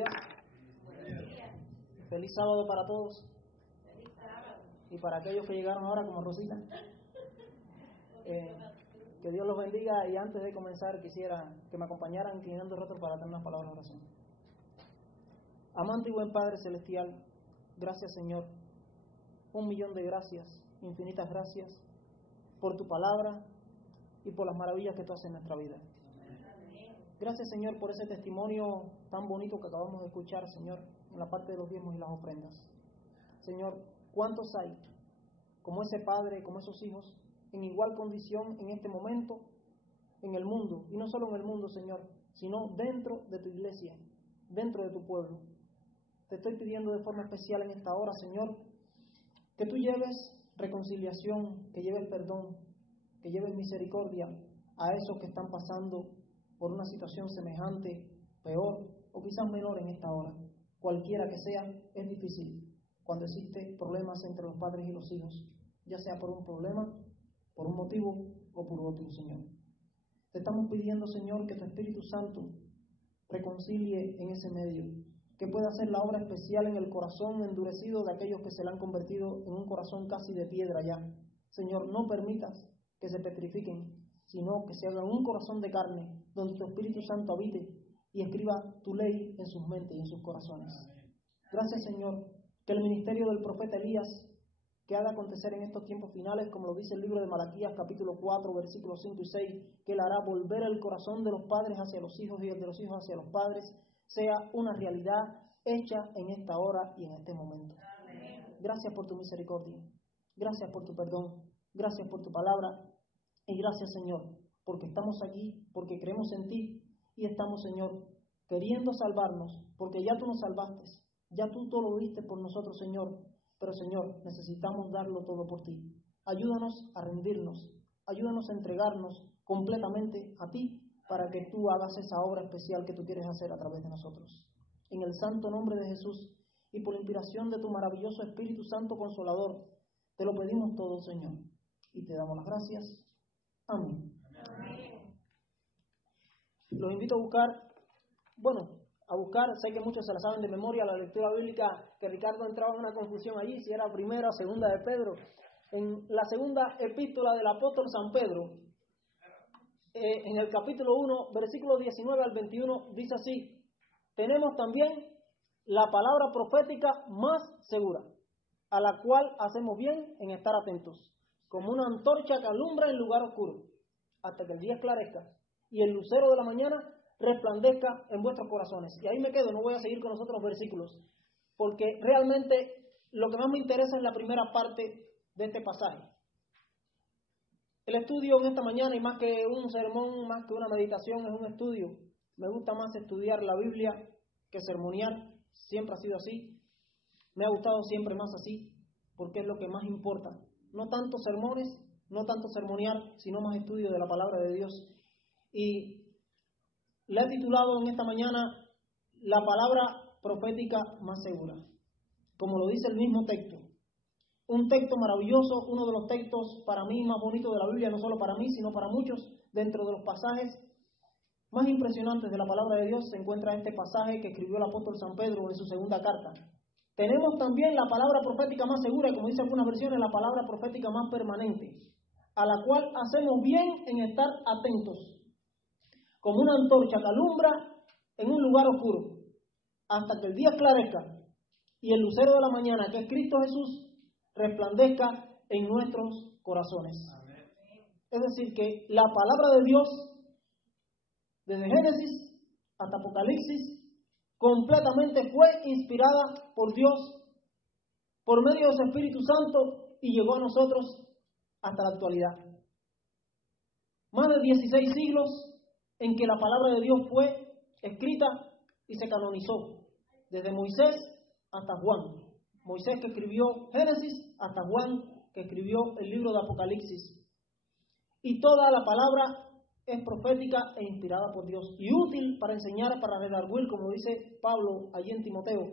días. Feliz sábado para todos. Y para aquellos que llegaron ahora como Rosita. Que Dios los bendiga, y antes de comenzar quisiera que me acompañaran inclinando el rostro para tener unas palabras de oración. Amante y buen Padre Celestial, gracias Señor, 1.000.000 de gracias, infinitas gracias por tu palabra y por las maravillas que tú haces en nuestra vida. Gracias Señor por ese testimonio tan bonito que acabamos de escuchar, Señor, en la parte de los diezmos y las ofrendas. Señor, ¿cuántos hay como ese padre, como esos hijos, en igual condición en este momento en el mundo? Y no solo en el mundo, Señor, sino dentro de tu iglesia, dentro de tu pueblo. Te estoy pidiendo de forma especial en esta hora, Señor, que tú lleves reconciliación, que lleves perdón, que lleves misericordia a esos que están pasando por una situación semejante, peor o quizás menor en esta hora. Cualquiera que sea, es difícil cuando existen problemas entre los padres y los hijos, ya sea por un problema, por un motivo o por otro, Señor. Te estamos pidiendo, Señor, que tu Espíritu Santo reconcilie en ese medio, que pueda hacer la obra especial en el corazón endurecido de aquellos que se le han convertido en un corazón casi de piedra ya. Señor, no permitas que se petrifiquen, sino que se hagan un corazón de carne, donde tu Espíritu Santo habite y escriba tu ley en sus mentes y en sus corazones. Gracias, Señor, que el ministerio del profeta Elías, que ha de acontecer en estos tiempos finales, como lo dice el libro de Malaquías, capítulo 4, versículos 5 y 6, que él hará volver el corazón de los padres hacia los hijos y el de los hijos hacia los padres, sea una realidad hecha en esta hora y en este momento. Gracias por tu misericordia, gracias por tu perdón, gracias por tu palabra, y gracias, Señor, porque estamos aquí, porque creemos en ti, y estamos, Señor, queriendo salvarnos, porque ya tú nos salvaste, ya tú todo lo diste por nosotros, Señor. Pero, Señor, necesitamos darlo todo por ti. Ayúdanos a rendirnos, ayúdanos a entregarnos completamente a ti, para que tú hagas esa obra especial que tú quieres hacer a través de nosotros. En el santo nombre de Jesús, y por la inspiración de tu maravilloso Espíritu Santo Consolador, te lo pedimos todo, Señor, y te damos las gracias. Amén. Los invito a buscar, sé que muchos se la saben de memoria, la lectura bíblica, que Ricardo entraba en una confusión allí, si era primera o segunda de Pedro. En la segunda epístola del apóstol San Pedro, en el capítulo 1, versículos 19 al 21, dice así: tenemos también la palabra profética más segura, a la cual hacemos bien en estar atentos, como una antorcha que alumbra en lugar oscuro, hasta que el día esclarezca y el lucero de la mañana resplandezca en vuestros corazones. Y ahí me quedo, no voy a seguir con los otros versículos, porque realmente lo que más me interesa es la primera parte de este pasaje. El estudio en esta mañana, y más que un sermón, más que una meditación, es un estudio. Me gusta más estudiar la Biblia que sermonear, siempre ha sido así. Me ha gustado siempre más así, porque es lo que más importa. No tanto sermones, no tanto sermonear, sino más estudio de la palabra de Dios. Y le he titulado en esta mañana la palabra profética más segura, como lo dice el mismo texto. Un texto maravilloso, uno de los textos para mí más bonitos de la Biblia, no solo para mí, sino para muchos. Dentro de los pasajes más impresionantes de la palabra de Dios se encuentra este pasaje que escribió el apóstol San Pedro en su segunda carta. Tenemos también la palabra profética más segura, como dice algunas versiones, la palabra profética más permanente, a la cual hacemos bien en estar atentos, como una antorcha que alumbra en un lugar oscuro, hasta que el día esclarezca y el lucero de la mañana, que es Cristo Jesús, resplandezca en nuestros corazones. Amén. Es decir, que la palabra de Dios, desde Génesis hasta Apocalipsis, completamente fue inspirada por Dios, por medio de su Espíritu Santo, y llegó a nosotros hasta la actualidad. Más de 16 siglos en que la palabra de Dios fue escrita y se canonizó, desde Moisés hasta Juan. Moisés, que escribió Génesis, hasta Juan, que escribió el libro de Apocalipsis. Y toda la palabra es profética e inspirada por Dios, y útil para enseñar, para redarguir, como dice Pablo allí en Timoteo,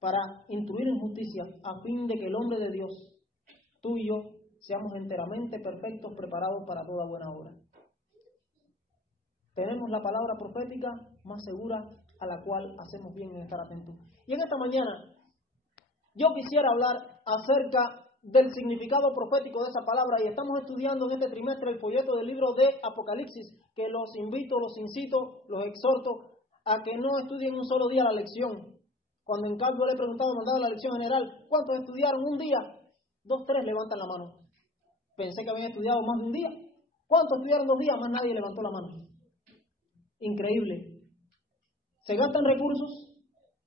para instruir en justicia, a fin de que el hombre de Dios, tú y yo, seamos enteramente perfectos, preparados para toda buena obra. Tenemos la palabra profética más segura, a la cual hacemos bien en estar atentos. Y en esta mañana yo quisiera hablar acerca del significado profético de esa palabra, y estamos estudiando en este trimestre el folleto del libro de Apocalipsis, que los invito, los incito, los exhorto a que no estudien un solo día la lección. Cuando en cambio le he preguntado, mandado la lección general, ¿cuántos estudiaron un día? 2, 3 levantan la mano. Pensé que habían estudiado más de un día. ¿Cuántos estudiaron 2 días? Más nadie levantó la mano. Increíble. Se gastan recursos,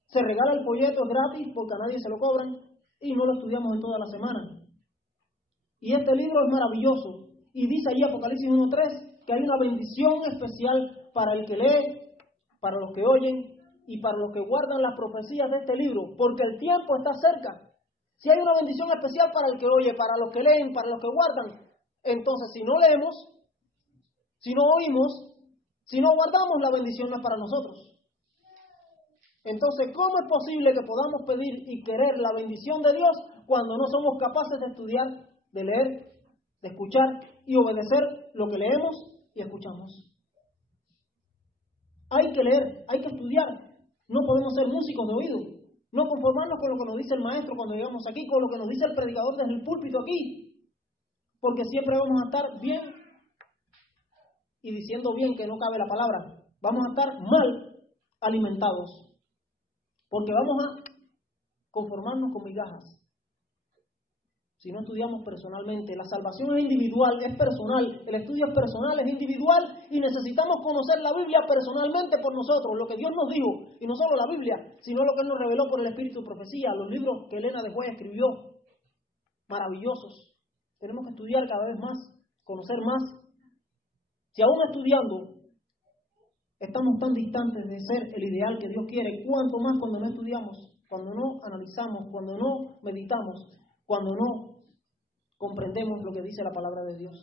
se regala el folleto, es gratis porque a nadie se lo cobran, y no lo estudiamos en toda la semana. Y este libro es maravilloso, y dice allí Apocalipsis 1:3 que hay una bendición especial para el que lee, para los que oyen y para los que guardan las profecías de este libro, porque el tiempo está cerca. Si hay una bendición especial para el que oye, para los que leen, para los que guardan, entonces si no leemos, si no oímos, si no guardamos, la bendición no es para nosotros. Entonces, ¿cómo es posible que podamos pedir y querer la bendición de Dios cuando no somos capaces de estudiar, de leer, de escuchar y obedecer lo que leemos y escuchamos? Hay que leer, hay que estudiar. No podemos ser músicos de oído. No conformarnos con lo que nos dice el maestro cuando llegamos aquí, con lo que nos dice el predicador desde el púlpito aquí. Porque siempre vamos a estar bien, y diciendo bien que no cabe la palabra, vamos a estar mal alimentados. Porque vamos a conformarnos con migajas. Si no estudiamos personalmente, la salvación es individual, es personal, el estudio es personal, es individual, y necesitamos conocer la Biblia personalmente por nosotros, lo que Dios nos dijo, y no solo la Biblia, sino lo que Él nos reveló por el Espíritu de Profecía, los libros que Elena de Juárez escribió, maravillosos. Tenemos que estudiar cada vez más, conocer más. Si aún estudiando estamos tan distantes de ser el ideal que Dios quiere, cuánto más cuando no estudiamos, cuando no analizamos, cuando no meditamos, cuando no comprendemos lo que dice la palabra de Dios.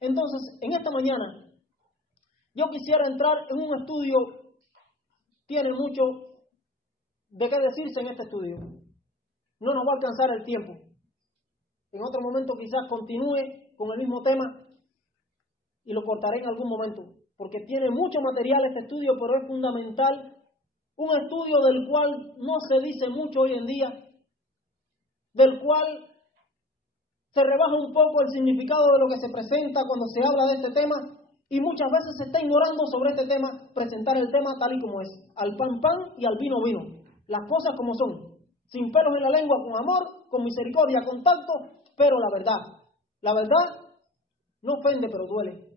Entonces, en esta mañana, yo quisiera entrar en un estudio, tiene mucho de qué decirse en este estudio. No nos va a alcanzar el tiempo. En otro momento quizás continúe con el mismo tema y lo cortaré en algún momento, porque tiene mucho material este estudio, pero es fundamental, un estudio del cual no se dice mucho hoy en día, del cual se rebaja un poco el significado de lo que se presenta cuando se habla de este tema, y muchas veces se está ignorando sobre este tema, presentar el tema tal y como es, al pan pan y al vino vino, las cosas como son, sin pelos en la lengua, con amor, con misericordia, con tacto, pero la verdad no ofende pero duele.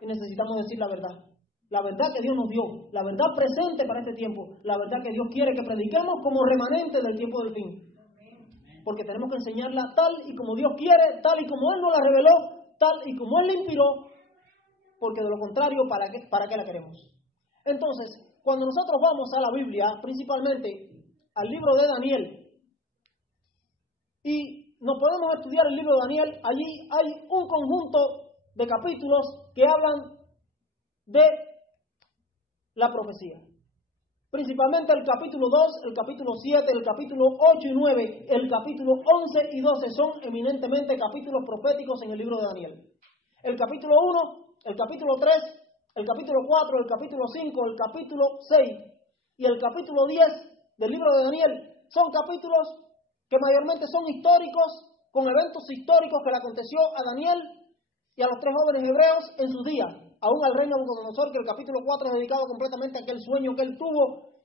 Y necesitamos decir la verdad que Dios nos dio, la verdad presente para este tiempo, la verdad que Dios quiere que prediquemos como remanente del tiempo del fin. Porque tenemos que enseñarla tal y como Dios quiere, tal y como Él nos la reveló, tal y como Él la inspiró, porque de lo contrario, ¿para qué la queremos? Entonces, cuando nosotros vamos a la Biblia, principalmente al libro de Daniel, y nos podemos estudiar el libro de Daniel, allí hay un conjunto de capítulos que hablan de la profecía. Principalmente el capítulo 2, el capítulo 7, el capítulo 8 y 9, el capítulo 11 y 12 son eminentemente capítulos proféticos en el libro de Daniel. El capítulo 1, el capítulo 3, el capítulo 4, el capítulo 5, el capítulo 6 y el capítulo 10 del libro de Daniel son capítulos que mayormente son históricos, con eventos históricos que le aconteció a Daniel y a los 3 jóvenes hebreos en sus días, aún al rey Nabucodonosor, que el capítulo 4 es dedicado completamente a aquel sueño que él tuvo,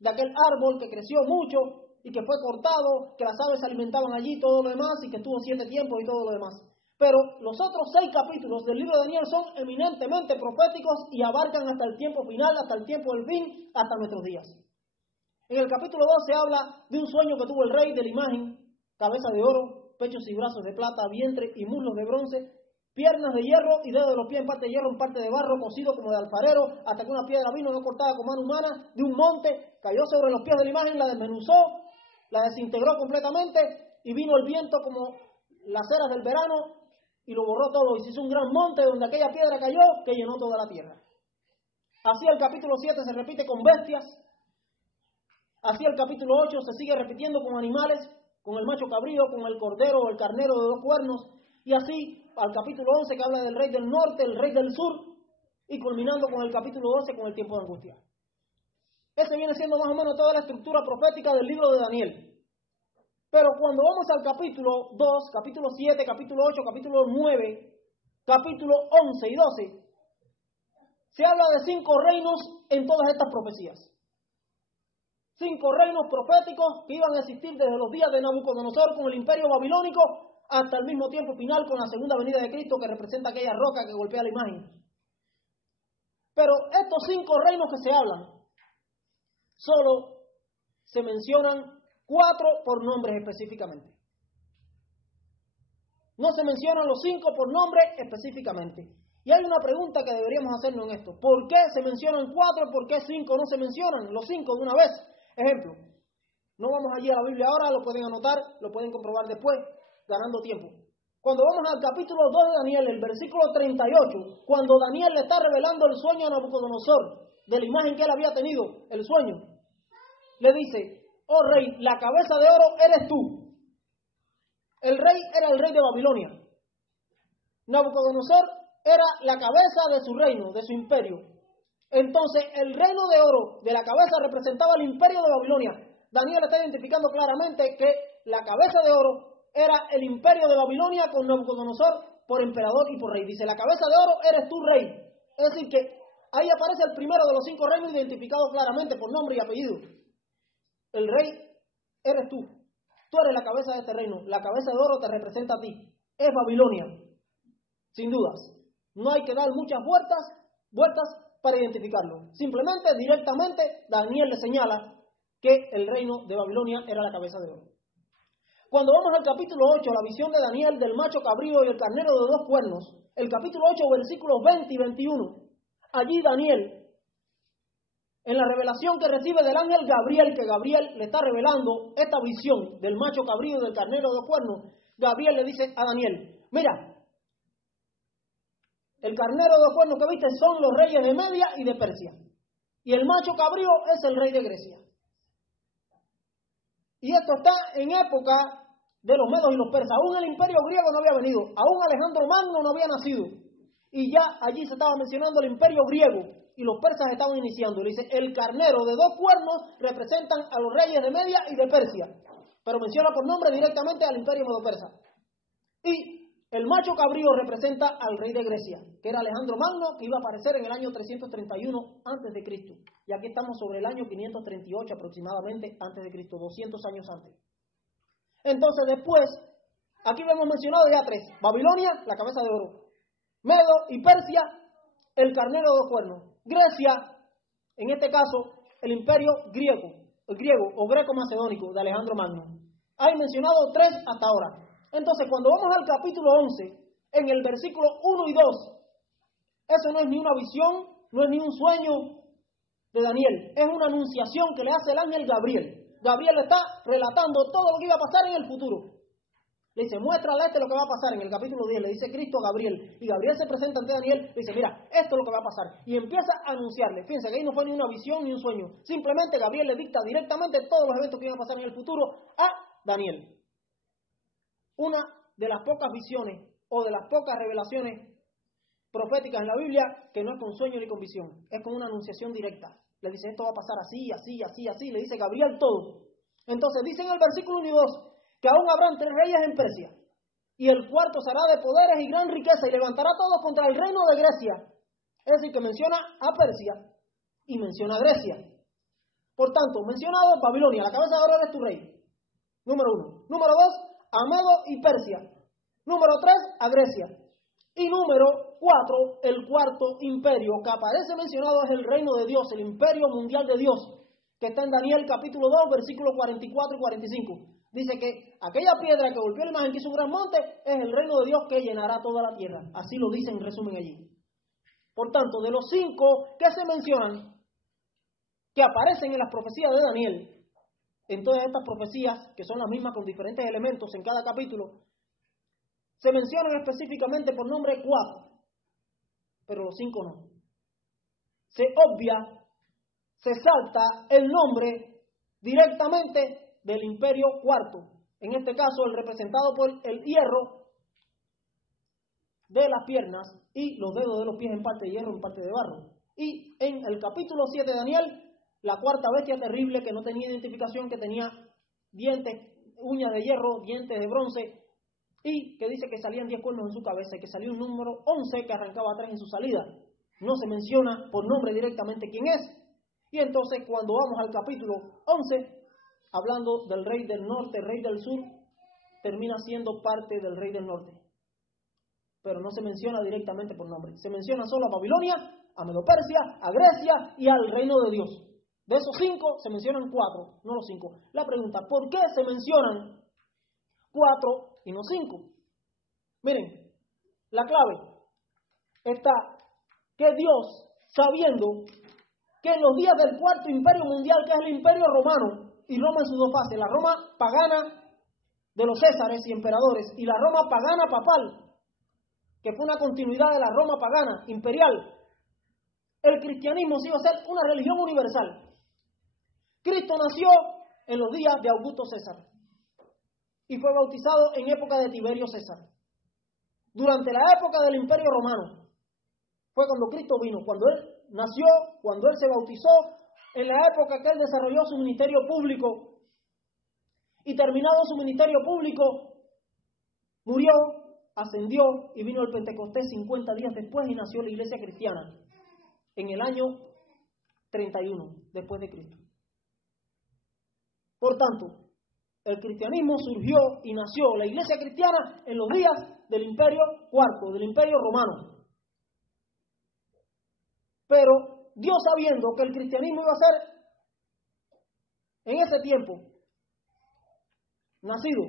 de aquel árbol que creció mucho y que fue cortado, que las aves se alimentaban allí, todo lo demás, y que tuvo 7 tiempos y todo lo demás. Pero los otros 6 capítulos del libro de Daniel son eminentemente proféticos y abarcan hasta el tiempo final, hasta el tiempo del fin, hasta nuestros días. En el capítulo 2 se habla de un sueño que tuvo el rey, de la imagen: cabeza de oro, pechos y brazos de plata, vientre y muslos de bronce, piernas de hierro y dedos de los pies en parte de hierro, en parte de barro, cocido como de alfarero, hasta que una piedra vino no cortada con mano humana de un monte, cayó sobre los pies de la imagen, la desmenuzó, la desintegró completamente, y vino el viento como las eras del verano y lo borró todo, y se hizo un gran monte donde aquella piedra cayó que llenó toda la tierra. Así el capítulo 7 se repite con bestias, así el capítulo 8 se sigue repitiendo con animales, con el macho cabrío, con el cordero o el carnero de 2 cuernos, y así al capítulo 11 que habla del rey del norte, el rey del sur, y culminando con el capítulo 12 con el tiempo de angustia. Ese viene siendo más o menos toda la estructura profética del libro de Daniel. Pero cuando vamos al capítulo 2, capítulo 7, capítulo 8, capítulo 9, capítulo 11 y 12, se habla de 5 reinos en todas estas profecías. 5 reinos proféticos que iban a existir desde los días de Nabucodonosor con el imperio babilónico hasta el mismo tiempo final con la segunda venida de Cristo, que representa aquella roca que golpea la imagen. Pero estos 5 reinos que se hablan, solo se mencionan 4 por nombres específicamente. No se mencionan los 5 por nombre específicamente. Y hay una pregunta que deberíamos hacernos en esto. ¿Por qué se mencionan 4? ¿Por qué 5 no se mencionan? Los 5 de una vez. Ejemplo, no vamos allí a la Biblia ahora, lo pueden anotar, lo pueden comprobar después, ganando tiempo. Cuando vamos al capítulo 2 de Daniel, el versículo 38, cuando Daniel le está revelando el sueño a Nabucodonosor, de la imagen que él había tenido, el sueño, le dice: oh rey, la cabeza de oro eres tú. El rey era el rey de Babilonia. Nabucodonosor era la cabeza de su reino, de su imperio. Entonces, el reino de oro de la cabeza representaba el imperio de Babilonia. Daniel está identificando claramente que la cabeza de oro era el imperio de Babilonia con Nabucodonosor por emperador y por rey. Dice: la cabeza de oro eres tú, rey. Es decir, que ahí aparece el primero de los 5 reinos identificado claramente por nombre y apellido. El rey eres tú. Tú eres la cabeza de este reino. La cabeza de oro te representa a ti. Es Babilonia. Sin dudas. No hay que dar muchas vueltas para identificarlo. Simplemente, directamente, Daniel le señala que el reino de Babilonia era la cabeza de oro. Cuando vamos al capítulo 8, la visión de Daniel del macho cabrío y el carnero de 2 cuernos, el capítulo 8, versículos 20 y 21, allí Daniel, en la revelación que recibe del ángel Gabriel, que Gabriel le está revelando esta visión del macho cabrío y del carnero de 2 cuernos, Gabriel le dice a Daniel: mira, el carnero de 2 cuernos que viste son los reyes de Media y de Persia. Y el macho cabrío es el rey de Grecia. Y esto está en época de los medos y los persas. Aún el imperio griego no había venido. Aún Alejandro Magno no había nacido. Y ya allí se estaba mencionando el imperio griego. Y los persas estaban iniciando. Le dice: el carnero de 2 cuernos representan a los reyes de Media y de Persia. Pero menciona por nombre directamente al imperio medo-persa. Y el macho cabrío representa al rey de Grecia, que era Alejandro Magno, que iba a aparecer en el año 331 a.C. Y aquí estamos sobre el año 538 aproximadamente a.C., 200 años antes. Entonces después, aquí hemos mencionado ya 3. Babilonia, la cabeza de oro. Medo y Persia, el carnero de 2 cuernos. Grecia, en este caso, el imperio griego, el griego o greco-macedónico de Alejandro Magno. Hay mencionado 3 hasta ahora. Entonces, cuando vamos al capítulo 11, en el versículo 1 y 2, eso no es ni una visión, no es ni un sueño de Daniel, es una anunciación que le hace el ángel Gabriel. Gabriel le está relatando todo lo que iba a pasar en el futuro. Le dice: muéstrale a este lo que va a pasar en el capítulo 10, le dice Cristo a Gabriel. Y Gabriel se presenta ante Daniel, le dice: mira, esto es lo que va a pasar. Y empieza a anunciarle. Fíjense que ahí no fue ni una visión ni un sueño. Simplemente Gabriel le dicta directamente todos los eventos que iban a pasar en el futuro a Daniel. Una de las pocas visiones o de las pocas revelaciones proféticas en la Biblia que no es con sueño ni con visión, es con una anunciación directa. Le dice: esto va a pasar así, así, así, así. Le dice Gabriel todo. Entonces dice en el versículo 1 y 2 que aún habrán 3 reyes en Persia, y el cuarto será de poderes y gran riqueza, y levantará todo contra el reino de Grecia. Es decir, que menciona a Persia y menciona a Grecia. Por tanto, mencionado Babilonia, la cabeza de oro eres tu rey. Número 1. Número 2, a Medo y Persia. Número 3, a Grecia. Y número 4, el cuarto imperio que aparece mencionado es el reino de Dios, el imperio mundial de Dios, que está en Daniel capítulo 2, versículos 44 y 45. Dice que aquella piedra que golpeó la imagen que hizo un gran monte es el reino de Dios que llenará toda la tierra. Así lo dice en resumen allí. Por tanto, de los 5 que se mencionan, que aparecen en las profecías de Daniel, en todas estas profecías, que son las mismas con diferentes elementos en cada capítulo, se mencionan específicamente por nombre 4, pero los 5 no. Se obvia, se salta el nombre directamente del imperio cuarto, en este caso el representado por el hierro de las piernas y los dedos de los pies en parte de hierro, en parte de barro. Y en el capítulo 7 de Daniel la cuarta bestia terrible que no tenía identificación, que tenía dientes, uñas de hierro, dientes de bronce, y que dice que salían 10 cuernos en su cabeza y que salió un número 11 que arrancaba 3 en su salida. No se menciona por nombre directamente quién es. Y entonces cuando vamos al capítulo 11, hablando del rey del norte, rey del sur, termina siendo parte del rey del norte. Pero no se menciona directamente por nombre. Se menciona solo a Babilonia, a Medo-Persia, a Grecia y al reino de Dios. De esos 5 se mencionan 4, no los 5. La pregunta, ¿por qué se mencionan 4 y no 5? Miren, la clave está que Dios, sabiendo que en los días del cuarto imperio mundial, que es el imperio romano, y Roma en sus dos fases, la Roma pagana de los césares y emperadores, y la Roma pagana papal, que fue una continuidad de la Roma pagana imperial, el cristianismo se iba a ser una religión universal. Cristo nació en los días de Augusto César y fue bautizado en época de Tiberio César. Durante la época del imperio romano fue cuando Cristo vino, cuando Él nació, cuando Él se bautizó, en la época que Él desarrolló su ministerio público, y terminado su ministerio público, murió, ascendió y vino el Pentecostés 50 días después y nació la iglesia cristiana en el año 31 después de Cristo. Por tanto, el cristianismo surgió y nació, la iglesia cristiana, en los días del imperio cuarto, del imperio romano. Pero Dios, sabiendo que el cristianismo iba a ser en ese tiempo nacido,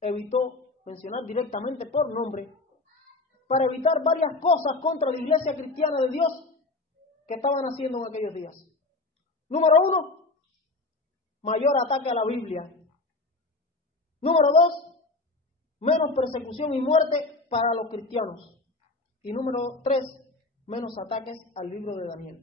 evitó mencionar directamente por nombre para evitar varias cosas contra la iglesia cristiana de Dios que estaban haciendo en aquellos días. Número 1, mayor ataque a la Biblia. Número 2, menos persecución y muerte para los cristianos. Y número 3, menos ataques al libro de Daniel.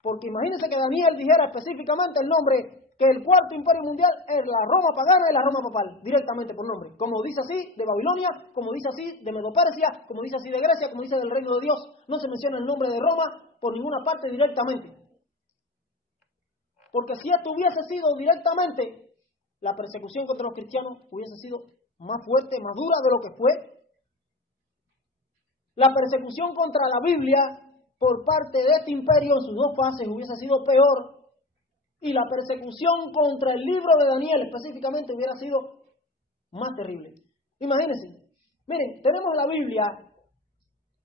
Porque imagínense que Daniel dijera específicamente el nombre, que el cuarto imperio mundial es la Roma pagana y la Roma papal, directamente por nombre. Como dice así de Babilonia, como dice así de Medo-Persia, como dice así de Grecia, como dice del reino de Dios. No se menciona el nombre de Roma por ninguna parte directamente. Porque si esto hubiese sido directamente, la persecución contra los cristianos hubiese sido más fuerte, más dura de lo que fue. La persecución contra la Biblia por parte de este imperio en sus dos fases hubiese sido peor. Y la persecución contra el libro de Daniel específicamente hubiera sido más terrible. Imagínense, miren, tenemos la Biblia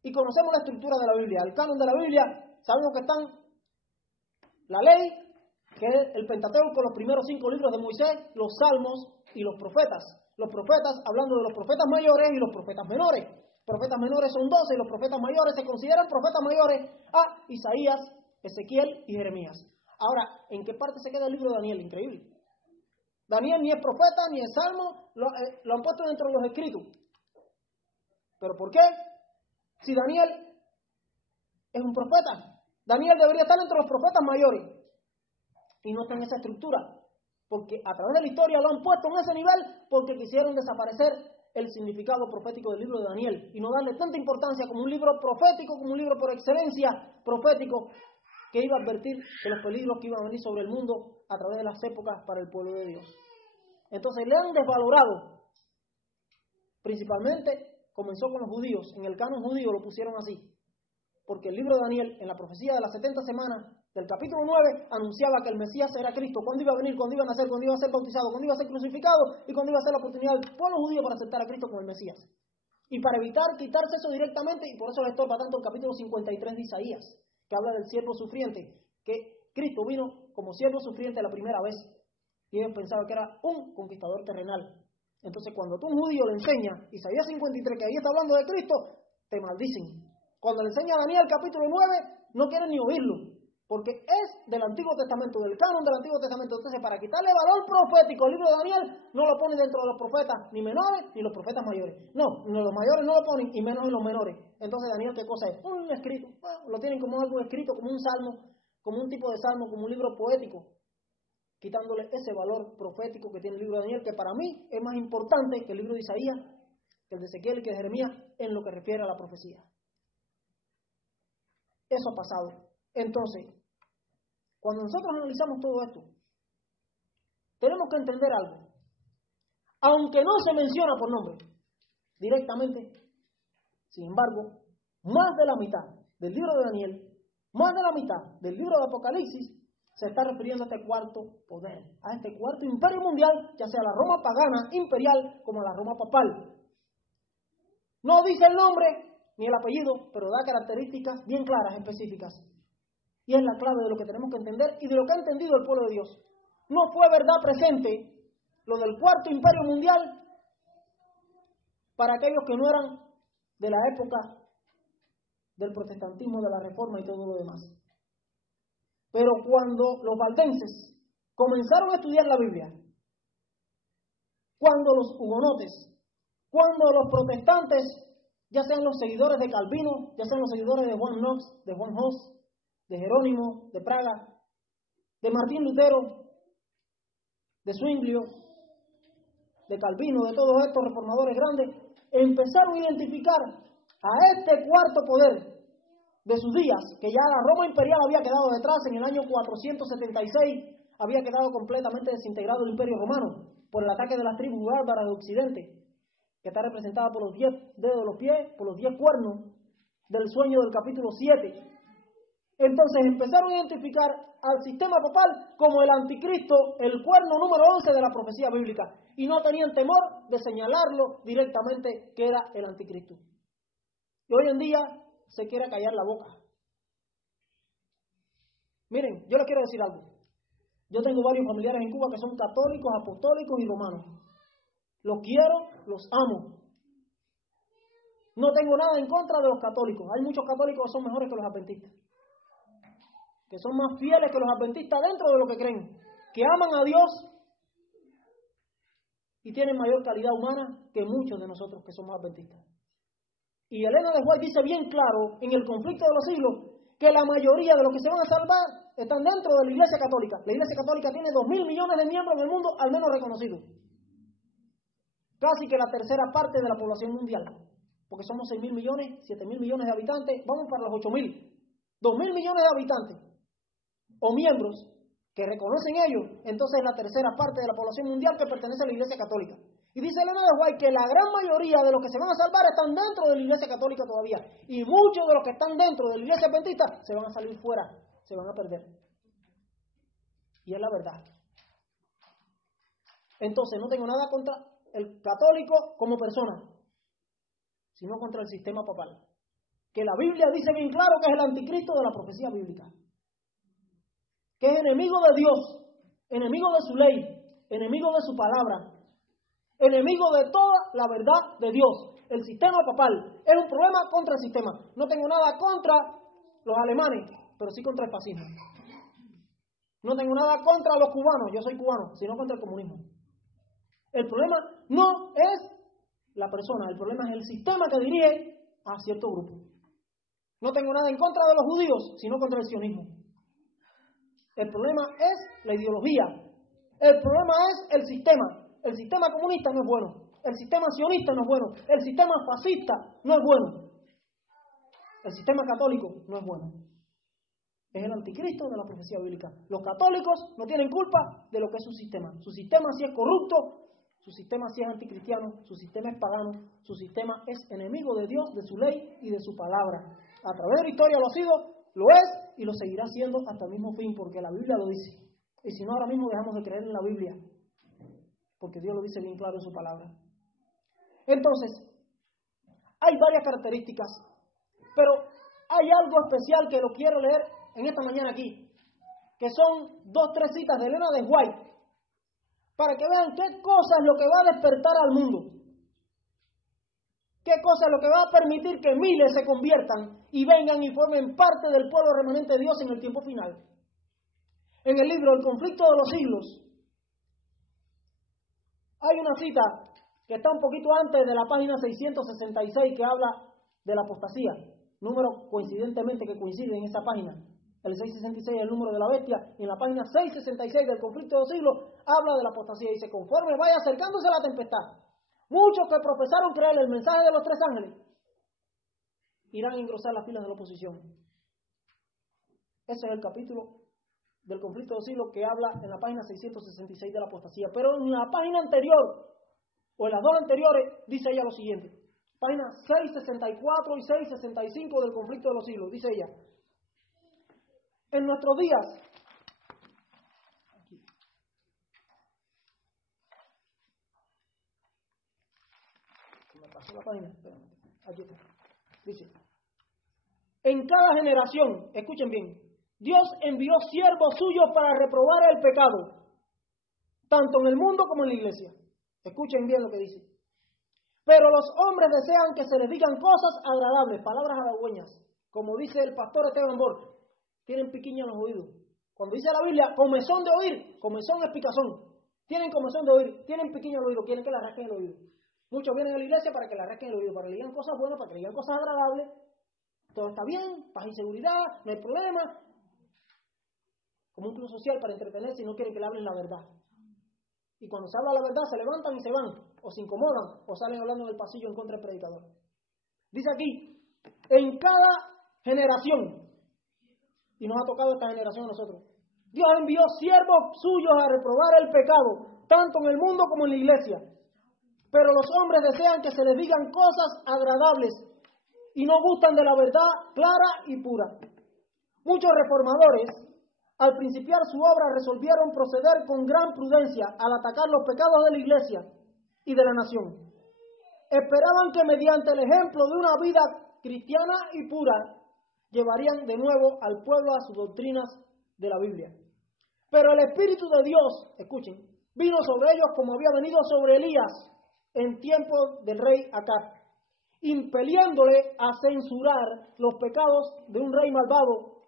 y conocemos la estructura de la Biblia, el canon de la Biblia. Sabemos que están la ley, que es el Pentateuco, los primeros 5 libros de Moisés, los salmos y los profetas. Los profetas, hablando de los profetas mayores y los profetas menores. Profetas menores son 12 y los profetas mayores se consideran profetas mayores a Isaías, Ezequiel y Jeremías. Ahora, ¿en qué parte se queda el libro de Daniel? Increíble. Daniel ni es profeta ni es salmo, lo han puesto dentro de los escritos. ¿Pero por qué? Si Daniel es un profeta, Daniel debería estar entre los profetas mayores y no está en esa estructura, porque a través de la historia lo han puesto en ese nivel porque quisieron desaparecer el significado profético del libro de Daniel y no darle tanta importancia como un libro profético, como un libro por excelencia profético, que iba a advertir de los peligros que iban a venir sobre el mundo a través de las épocas para el pueblo de Dios. Entonces le han desvalorado. Principalmente comenzó con los judíos. En el canon judío lo pusieron así. Porque el libro de Daniel, en la profecía de las 70 semanas del capítulo 9, anunciaba que el Mesías era Cristo. Cuándo iba a venir, cuándo iba a nacer, cuándo iba a ser bautizado, cuándo iba a ser crucificado y cuándo iba a ser la oportunidad del pueblo judío para aceptar a Cristo como el Mesías. Y para evitar quitarse eso directamente, y por eso le estorba tanto el capítulo 53 de Isaías, que habla del siervo sufriente, que Cristo vino como siervo sufriente la primera vez, y ellos pensaban que era un conquistador terrenal. Entonces cuando tú a un judío le enseñas Isaías 53, que ahí está hablando de Cristo, te maldicen. Cuando le enseña a Daniel capítulo 9, no quieren ni oírlo, porque es del Antiguo Testamento, del canon del Antiguo Testamento. Entonces, para quitarle valor profético al libro de Daniel, no lo ponen dentro de los profetas, ni menores, ni los profetas mayores. No, los mayores no lo ponen, y menos en los menores. Entonces, Daniel, ¿qué cosa es? Un escrito. Lo tienen como algo escrito, como un salmo, como un tipo de salmo, como un libro poético, quitándole ese valor profético que tiene el libro de Daniel, que para mí es más importante que el libro de Isaías, que el de Ezequiel y que el de Jeremías, en lo que refiere a la profecía. Eso ha pasado. Entonces, cuando nosotros analizamos todo esto, tenemos que entender algo. Aunque no se menciona por nombre directamente, sin embargo, más de la mitad del libro de Daniel, más de la mitad del libro de Apocalipsis, se está refiriendo a este cuarto poder, a este cuarto imperio mundial, ya sea la Roma pagana imperial como la Roma papal. No dice el nombre ni el apellido, pero da características bien claras, específicas. Y es la clave de lo que tenemos que entender y de lo que ha entendido el pueblo de Dios. No fue verdad presente lo del cuarto imperio mundial para aquellos que no eran de la época del protestantismo, de la reforma y todo lo demás. Pero cuando los valdenses comenzaron a estudiar la Biblia, cuando los hugonotes, cuando los protestantes, ya sean los seguidores de Calvino, ya sean los seguidores de Juan Knox, de Juan Hus, de Jerónimo, de Praga, de Martín Lutero, de Zwinglio, de Calvino, de todos estos reformadores grandes, empezaron a identificar a este cuarto poder de sus días, que ya la Roma imperial había quedado detrás. En el año 476 había quedado completamente desintegrado el imperio romano por el ataque de las tribus bárbaras de Occidente, que está representada por los 10 dedos de los pies, por los 10 cuernos del sueño del capítulo 7. Entonces empezaron a identificar al sistema papal como el anticristo, el cuerno número 11 de la profecía bíblica, y no tenían temor de señalarlo directamente que era el anticristo. Y hoy en día se quiere callar la boca. Miren, yo les quiero decir algo. Yo tengo varios familiares en Cuba que son católicos, apostólicos y romanos. Los quiero, los amo. No tengo nada en contra de los católicos. Hay muchos católicos que son mejores que los adventistas, que son más fieles que los adventistas dentro de lo que creen, que aman a Dios y tienen mayor calidad humana que muchos de nosotros que somos adventistas. Y Elena de White dice bien claro en El conflicto de los siglos que la mayoría de los que se van a salvar están dentro de la Iglesia Católica. La Iglesia Católica tiene 2.000 millones de miembros en el mundo, al menos reconocidos. Casi que la tercera parte de la población mundial, porque somos 6.000 millones, 7.000 millones de habitantes, vamos para los 8.000. 2.000 millones de habitantes o miembros que reconocen ellos, entonces es la tercera parte de la población mundial que pertenece a la Iglesia Católica. Y dice Elena de White que la gran mayoría de los que se van a salvar están dentro de la Iglesia Católica todavía, y muchos de los que están dentro de la Iglesia Adventista se van a salir fuera, se van a perder. Y es la verdad. Entonces no tengo nada contra el católico como persona, sino contra el sistema papal, que la Biblia dice bien claro que es el anticristo de la profecía bíblica, que es enemigo de Dios, enemigo de su ley, enemigo de su palabra, enemigo de toda la verdad de Dios. El sistema papal es un problema contra el sistema. No tengo nada contra los alemanes, pero sí contra el fascismo. No tengo nada contra los cubanos, yo soy cubano, sino contra el comunismo. El problema no es la persona, el problema es el sistema que dirige a cierto grupo. No tengo nada en contra de los judíos, sino contra el sionismo. El problema es la ideología. El problema es el sistema. El sistema comunista no es bueno. El sistema sionista no es bueno. El sistema fascista no es bueno. El sistema católico no es bueno. Es el anticristo de la profecía bíblica. Los católicos no tienen culpa de lo que es su sistema. Su sistema sí es corrupto, su sistema sí es anticristiano, su sistema es pagano, su sistema es enemigo de Dios, de su ley y de su palabra. A través de la historia lo ha sido, lo es y lo seguirá siendo hasta el mismo fin, porque la Biblia lo dice. Y si no, ahora mismo dejamos de creer en la Biblia, porque Dios lo dice bien claro en su palabra. Entonces, hay varias características, pero hay algo especial que lo quiero leer en esta mañana aquí, que son 2 o 3 citas de Elena de White, para que vean qué cosa es lo que va a despertar al mundo, qué cosa es lo que va a permitir que miles se conviertan y vengan y formen parte del pueblo remanente de Dios en el tiempo final. En el libro El conflicto de los siglos hay una cita que está un poquito antes de la página 666 que habla de la apostasía, número coincidentemente que coincide en esa página. El 666 es el número de la bestia, y en la página 666 del conflicto de los siglos habla de la apostasía. Dice: conforme vaya acercándose la tempestad, muchos que profesaron creer el mensaje de los 3 ángeles irán a engrosar las filas de la oposición. Ese es el capítulo del conflicto de los siglos que habla en la página 666 de la apostasía. Pero en la página anterior, o en las dos anteriores, dice ella lo siguiente. Página 664 y 665 del conflicto de los siglos, dice ella. En nuestros días, me pasó la página, espérame, aquí está. Dice, en cada generación, escuchen bien, Dios envió siervos suyos para reprobar el pecado, tanto en el mundo como en la iglesia. Escuchen bien lo que dice. Pero los hombres desean que se les digan cosas agradables, palabras halagüeñas. Como dice el pastor Esteban Borg, tienen piquiña en los oídos. Cuando dice la Biblia, comezón de oír, comezón es picazón. Tienen comezón de oír, tienen piquiña en el oído, quieren que le rasquen el oído. Muchos vienen a la iglesia para que le rasquen el oído, para que le digan cosas buenas, para que le digan cosas agradables. Todo está bien, paz y seguridad, no hay problema. Como un club social para entretenerse y no quieren que le hablen la verdad. Y cuando se habla la verdad se levantan y se van, o se incomodan, o salen hablando en el pasillo en contra del predicador. Dice aquí, en cada generación, y nos ha tocado esta generación a nosotros, Dios envió siervos suyos a reprobar el pecado, tanto en el mundo como en la iglesia. Pero los hombres desean que se les digan cosas agradables y no gustan de la verdad clara y pura. Muchos reformadores, al principiar su obra, resolvieron proceder con gran prudencia al atacar los pecados de la iglesia y de la nación. Esperaban que mediante el ejemplo de una vida cristiana y pura, llevarían de nuevo al pueblo a sus doctrinas de la Biblia. Pero el Espíritu de Dios, escuchen, vino sobre ellos como había venido sobre Elías en tiempo del rey Acab, impeliéndole a censurar los pecados de un rey malvado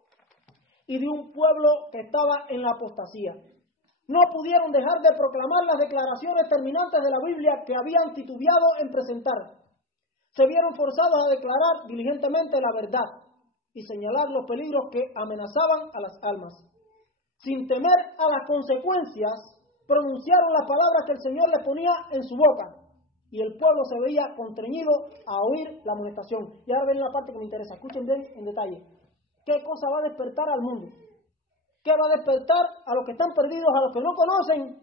y de un pueblo que estaba en la apostasía. No pudieron dejar de proclamar las declaraciones terminantes de la Biblia que habían titubeado en presentar. Se vieron forzados a declarar diligentemente la verdad y señalar los peligros que amenazaban a las almas. Sin temer a las consecuencias, pronunciaron las palabras que el Señor les ponía en su boca, y el pueblo se veía constreñido a oír la amonestación. Y ahora ven la parte que me interesa, escuchen bien en detalle. ¿Qué cosa va a despertar al mundo? ¿Qué va a despertar a los que están perdidos, a los que no conocen?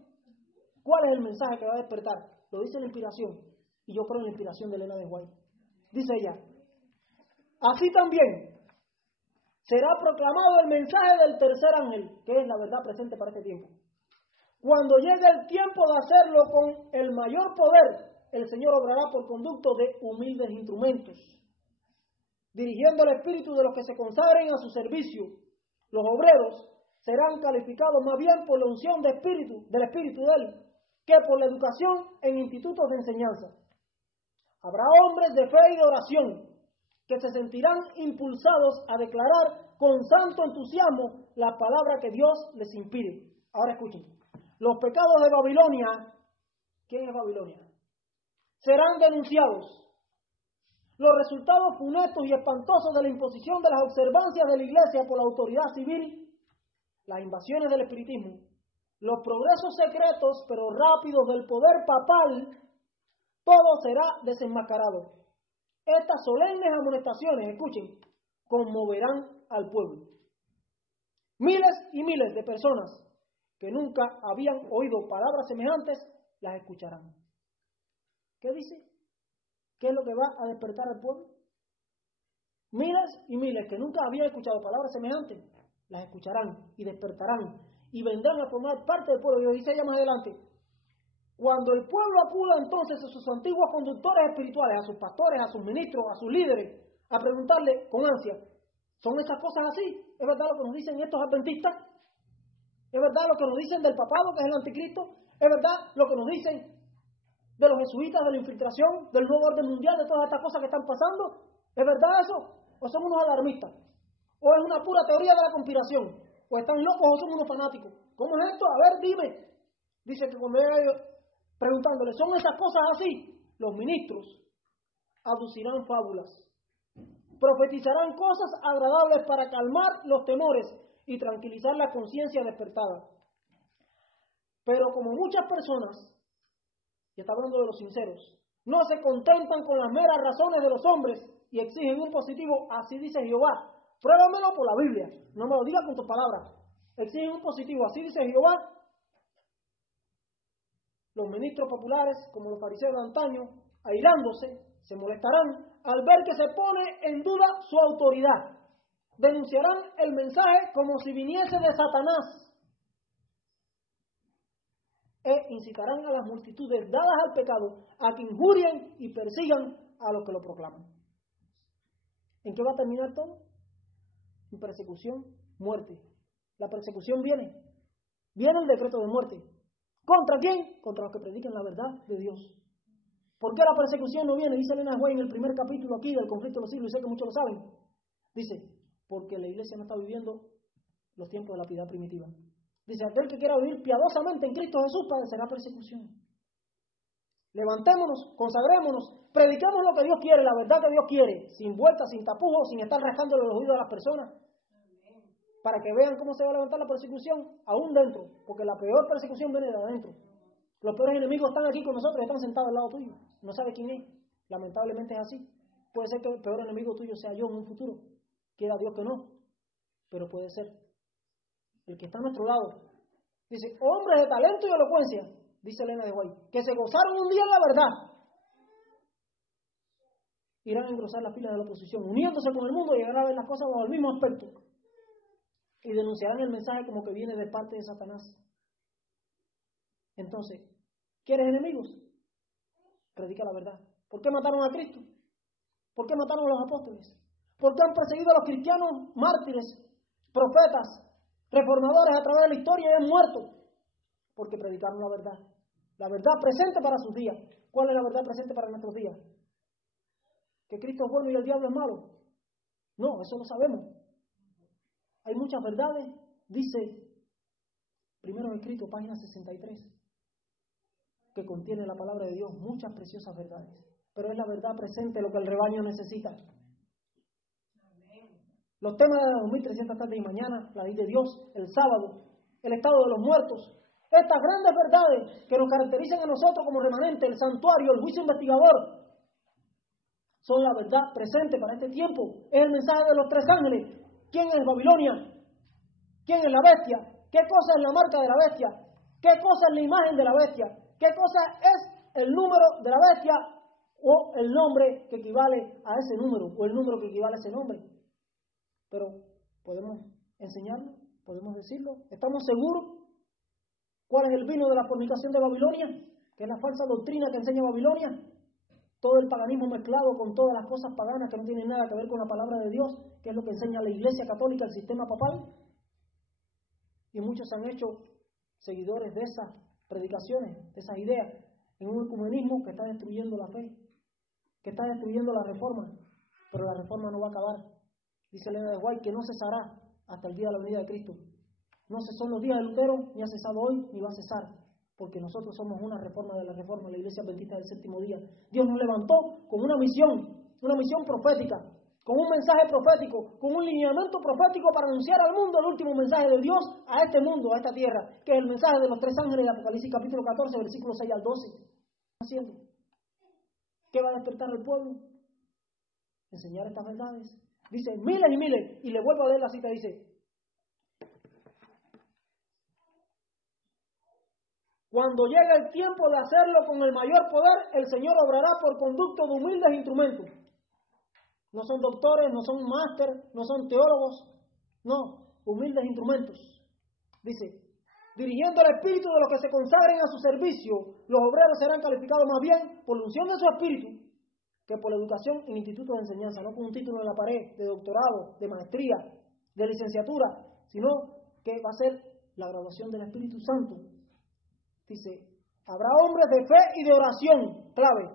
¿Cuál es el mensaje que va a despertar? Lo dice la inspiración, y yo creo en la inspiración de Elena de White. Dice ella, así también será proclamado el mensaje del tercer ángel, que es la verdad presente para este tiempo. Cuando llegue el tiempo de hacerlo con el mayor poder, el Señor obrará por conducto de humildes instrumentos, dirigiendo el espíritu de los que se consagren a su servicio. Los obreros serán calificados más bien por la unción del espíritu de Él, que por la educación en institutos de enseñanza. Habrá hombres de fe y de oración que se sentirán impulsados a declarar con santo entusiasmo la palabra que Dios les inspire. Ahora escuchen, los pecados de Babilonia, ¿quién es Babilonia?, serán denunciados. Los resultados funestos y espantosos de la imposición de las observancias de la Iglesia por la autoridad civil, las invasiones del espiritismo, los progresos secretos pero rápidos del poder papal, todo será desenmascarado. Estas solemnes amonestaciones, escuchen, conmoverán al pueblo. Miles y miles de personas que nunca habían oído palabras semejantes, las escucharán. ¿Qué dice? ¿Qué es lo que va a despertar al pueblo? Miles y miles que nunca habían escuchado palabras semejantes, las escucharán y despertarán y vendrán a formar parte del pueblo. Y dice ella más adelante, cuando el pueblo acuda entonces a sus antiguos conductores espirituales, a sus pastores, a sus ministros, a sus líderes, a preguntarle con ansia, ¿son esas cosas así? ¿Es verdad lo que nos dicen estos adventistas? ¿Es verdad lo que nos dicen del papado, que es el anticristo? ¿Es verdad lo que nos dicen de los jesuitas, de la infiltración, del nuevo orden mundial, de todas estas cosas que están pasando? ¿Es verdad eso? ¿O son unos alarmistas? ¿O es una pura teoría de la conspiración? ¿O están locos o son unos fanáticos? ¿Cómo es esto? A ver, dime. Dice que cuando ellos preguntándole, ¿son esas cosas así? Los ministros aducirán fábulas, profetizarán cosas agradables para calmar los temores y tranquilizar la conciencia despertada. Pero como muchas personas, y está hablando de los sinceros, no se contentan con las meras razones de los hombres y exigen un positivo, así dice Jehová, Pruébamelo por la Biblia. No me lo digas con tus palabras. Exigen un positivo. Así dice Jehová. Los ministros populares, como los fariseos de antaño, airándose, se molestarán al ver que se pone en duda su autoridad. Denunciarán el mensaje como si viniese de Satanás. E incitarán a las multitudes dadas al pecado a que injurien y persigan a los que lo proclaman. ¿En qué va a terminar todo? En persecución, muerte. La persecución viene. Viene el decreto de muerte. ¿Contra quién? Contra los que predican la verdad de Dios. ¿Por qué la persecución no viene? Dice Elena White en el primer capítulo aquí del conflicto de los siglos, y sé que muchos lo saben. Dice, porque la iglesia no está viviendo los tiempos de la piedad primitiva. Dice, aquel que quiera vivir piadosamente en Cristo Jesús padecerá persecución. Levantémonos, consagrémonos, prediquemos lo que Dios quiere, la verdad que Dios quiere, sin vueltas, sin tapujos, sin estar rasgándole los oídos a las personas, para que vean cómo se va a levantar la persecución, aún dentro, porque la peor persecución viene de adentro. Los peores enemigos están aquí con nosotros, están sentados al lado tuyo, no sabes quién es, lamentablemente es así. Puede ser que el peor enemigo tuyo sea yo en un futuro, quiera Dios que no, pero puede ser. El que está a nuestro lado, dice, hombres de talento y elocuencia, dice Elena de White, que se gozaron un día en la verdad, irán a engrosar las filas de la oposición, uniéndose con el mundo, llegarán a ver las cosas bajo el mismo aspecto, y denunciarán el mensaje como que viene de parte de Satanás. Entonces, ¿quieres enemigos? Predica la verdad. ¿Por qué mataron a Cristo? ¿Por qué mataron a los apóstoles? ¿Por qué han perseguido a los cristianos mártires, profetas, reformadores a través de la historia y han muerto? Porque predicaron la verdad. La verdad presente para sus días. ¿Cuál es la verdad presente para nuestros días? ¿Que Cristo es bueno y el diablo es malo? No, eso lo sabemos. Hay muchas verdades, dice primero escrito, página 63, que contiene la palabra de Dios, muchas preciosas verdades. Pero es la verdad presente lo que el rebaño necesita. Los temas de las 2300 tardes y mañana, la ley de Dios, el sábado, el estado de los muertos, estas grandes verdades que nos caracterizan a nosotros como remanente, el santuario, el juicio investigador, son la verdad presente para este tiempo. Es el mensaje de los 3 ángeles. ¿Quién es Babilonia? ¿Quién es la bestia? ¿Qué cosa es la marca de la bestia? ¿Qué cosa es la imagen de la bestia? ¿Qué cosa es el número de la bestia o el nombre que equivale a ese número o el número que equivale a ese nombre? Pero podemos enseñarlo, podemos decirlo. ¿Estamos seguros cuál es el vino de la fornicación de Babilonia? Que es la falsa doctrina que enseña Babilonia. Todo el paganismo mezclado con todas las cosas paganas que no tienen nada que ver con la palabra de Dios, que es lo que enseña la Iglesia Católica, el sistema papal. Y muchos se han hecho seguidores de esas predicaciones, de esas ideas, en un ecumenismo que está destruyendo la fe, que está destruyendo la reforma. Pero la reforma no va a acabar. Dice Elena de White que no cesará hasta el día de la venida de Cristo. No cesó en los días de Lutero, ni ha cesado hoy, ni va a cesar. Porque nosotros somos una reforma de la reforma, la Iglesia Adventista del Séptimo Día. Dios nos levantó con una misión profética, con un mensaje profético, con un lineamiento profético para anunciar al mundo el último mensaje de Dios a este mundo, a esta tierra, que es el mensaje de los 3 ángeles de Apocalipsis capítulo 14, versículos 6 al 12. ¿Qué está haciendo? ¿Qué va a despertar el pueblo? Enseñar estas verdades. Dice miles y miles, y le vuelvo a leer la cita, dice: cuando llegue el tiempo de hacerlo con el mayor poder, el Señor obrará por conducto de humildes instrumentos. No son doctores, no son máster, no son teólogos, no, humildes instrumentos. Dice, dirigiendo el espíritu de los que se consagren a su servicio, los obreros serán calificados más bien por la unción de su espíritu que por la educación en institutos de enseñanza, no con un título en la pared de doctorado, de maestría, de licenciatura, sino que va a ser la graduación del Espíritu Santo. Dice, habrá hombres de fe y de oración, clave,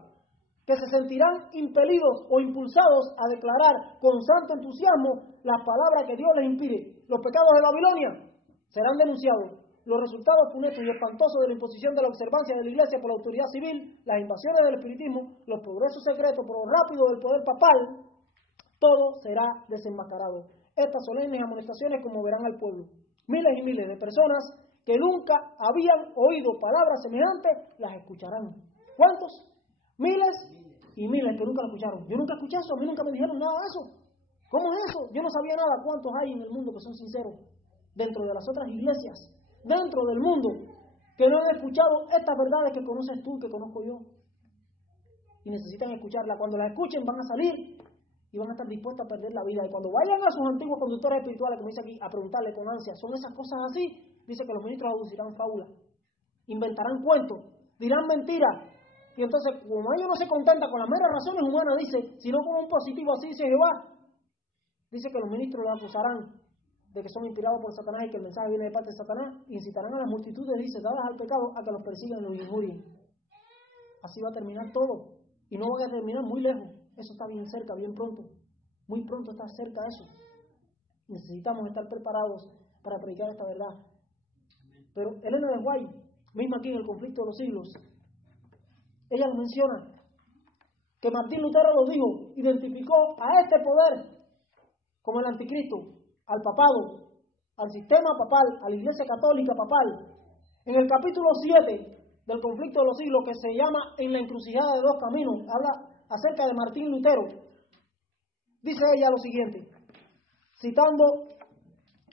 que se sentirán impelidos o impulsados a declarar con santo entusiasmo las palabras que Dios les inspire. Los pecados de Babilonia serán denunciados. Los resultados funestos y espantosos de la imposición de la observancia de la Iglesia por la autoridad civil, las invasiones del espiritismo, los progresos secretos por lo rápido del poder papal, todo será desenmascarado. Estas solemnes amonestaciones conmoverán al pueblo. Miles y miles de personas que nunca habían oído palabras semejantes, las escucharán. ¿Cuántos? Miles y miles que nunca lo escucharon. Yo nunca escuché eso, a mí nunca me dijeron nada de eso. ¿Cómo es eso? Yo no sabía nada. ¿Cuántos hay en el mundo que son sinceros? Dentro de las otras iglesias, dentro del mundo, que no han escuchado estas verdades que conoces tú, que conozco yo. Y necesitan escucharlas. Cuando las escuchen van a salir y van a estar dispuestos a perder la vida. Y cuando vayan a sus antiguos conductores espirituales, como dice aquí, a preguntarle con ansia, ¿son esas cosas así? Dice que los ministros aducirán fábulas, inventarán cuentos, dirán mentiras. Y entonces, como ellos no se contentan con las meras razones humanas, dice, sino con un positivo, así dice Jehová, dice que los ministros los acusarán de que son inspirados por Satanás y que el mensaje viene de parte de Satanás, incitarán a las multitudes, dice, dadas al pecado, a que los persigan y los injurien. Así va a terminar todo. Y no va a terminar muy lejos. Eso está bien cerca, bien pronto. Muy pronto está cerca eso. Necesitamos estar preparados para predicar esta verdad. Pero Elena de White, misma aquí en el conflicto de los siglos, ella lo menciona, que Martín Lutero lo dijo, identificó a este poder como el anticristo, al papado, al sistema papal, a la iglesia católica papal. En el capítulo 7 del conflicto de los siglos, que se llama En la encrucijada de dos caminos, habla acerca de Martín Lutero. Dice ella lo siguiente, citando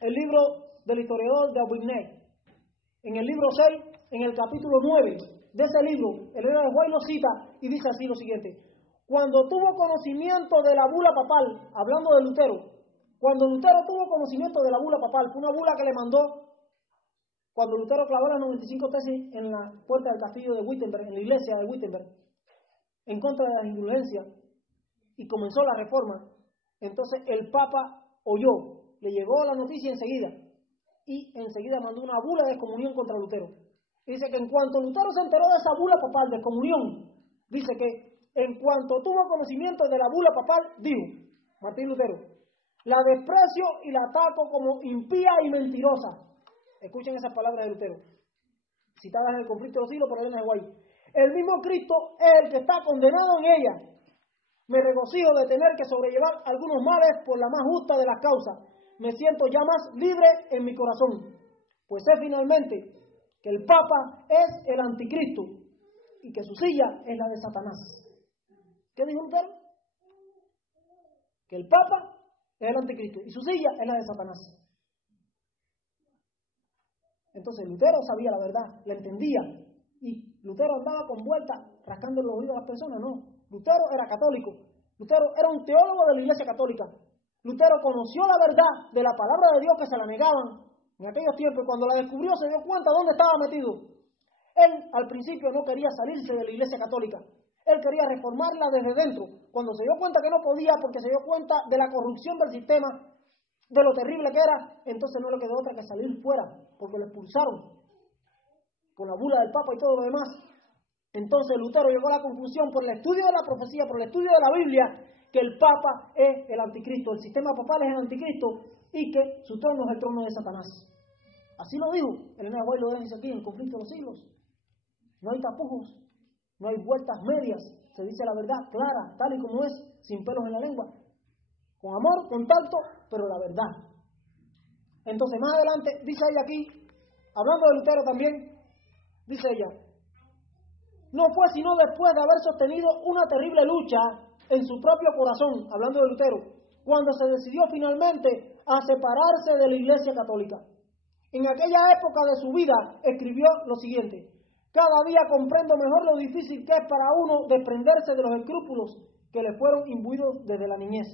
el libro del historiador de Aubigné, en el libro 6, en el capítulo 9 de ese libro, Elena de White lo cita y dice así lo siguiente: cuando tuvo conocimiento de la bula papal, hablando de Lutero, cuando Lutero tuvo conocimiento de la bula papal, fue una bula que le mandó cuando Lutero clavó las 95 tesis en la puerta del castillo de Wittenberg, en la iglesia de Wittenberg, en contra de las indulgencias, y comenzó la reforma. Entonces el Papa oyó, le llegó la noticia enseguida, y enseguida mandó una bula de excomunión contra Lutero. Y dice que en cuanto Lutero se enteró de esa bula papal de excomunión, dice que en cuanto tuvo conocimiento de la bula papal, dijo Martín Lutero, la desprecio y la ataco como impía y mentirosa. Escuchen esas palabras de Lutero, citadas en el conflicto de los siglos por Elena de White. El mismo Cristo es el que está condenado en ella. Me regocijo de tener que sobrellevar algunos males por la más justa de las causas. Me siento ya más libre en mi corazón, pues sé finalmente que el Papa es el anticristo y que su silla es la de Satanás. ¿Qué dijo Lutero? Que el Papa es el anticristo y su silla es la de Satanás. Entonces Lutero sabía la verdad, la entendía, y Lutero andaba con vueltas rascando los oídos a las personas. No, Lutero era católico, Lutero era un teólogo de la iglesia católica. Lutero conoció la verdad de la palabra de Dios que se la negaban en aquellos tiempos, y cuando la descubrió se dio cuenta dónde estaba metido. Él al principio no quería salirse de la iglesia católica, él quería reformarla desde dentro. Cuando se dio cuenta que no podía, porque se dio cuenta de la corrupción del sistema, de lo terrible que era, entonces no le quedó otra que salir fuera, porque lo expulsaron con la bula del Papa y todo lo demás. Entonces Lutero llegó a la conclusión, por el estudio de la profecía, por el estudio de la Biblia, que el Papa es el anticristo, el sistema papal es el anticristo y que su trono es el trono de Satanás. Así lo dijo Elena de White, lo dice aquí en el conflicto de los siglos. No hay tapujos, no hay vueltas medias, se dice la verdad clara, tal y como es, sin pelos en la lengua, con amor, con tacto, pero la verdad. Entonces más adelante dice ella aquí, hablando de Lutero también, dice ella, no fue sino después de haber sostenido una terrible lucha en su propio corazón, hablando de Lutero, cuando se decidió finalmente a separarse de la Iglesia Católica. En aquella época de su vida escribió lo siguiente: cada día comprendo mejor lo difícil que es para uno desprenderse de los escrúpulos que le fueron imbuidos desde la niñez.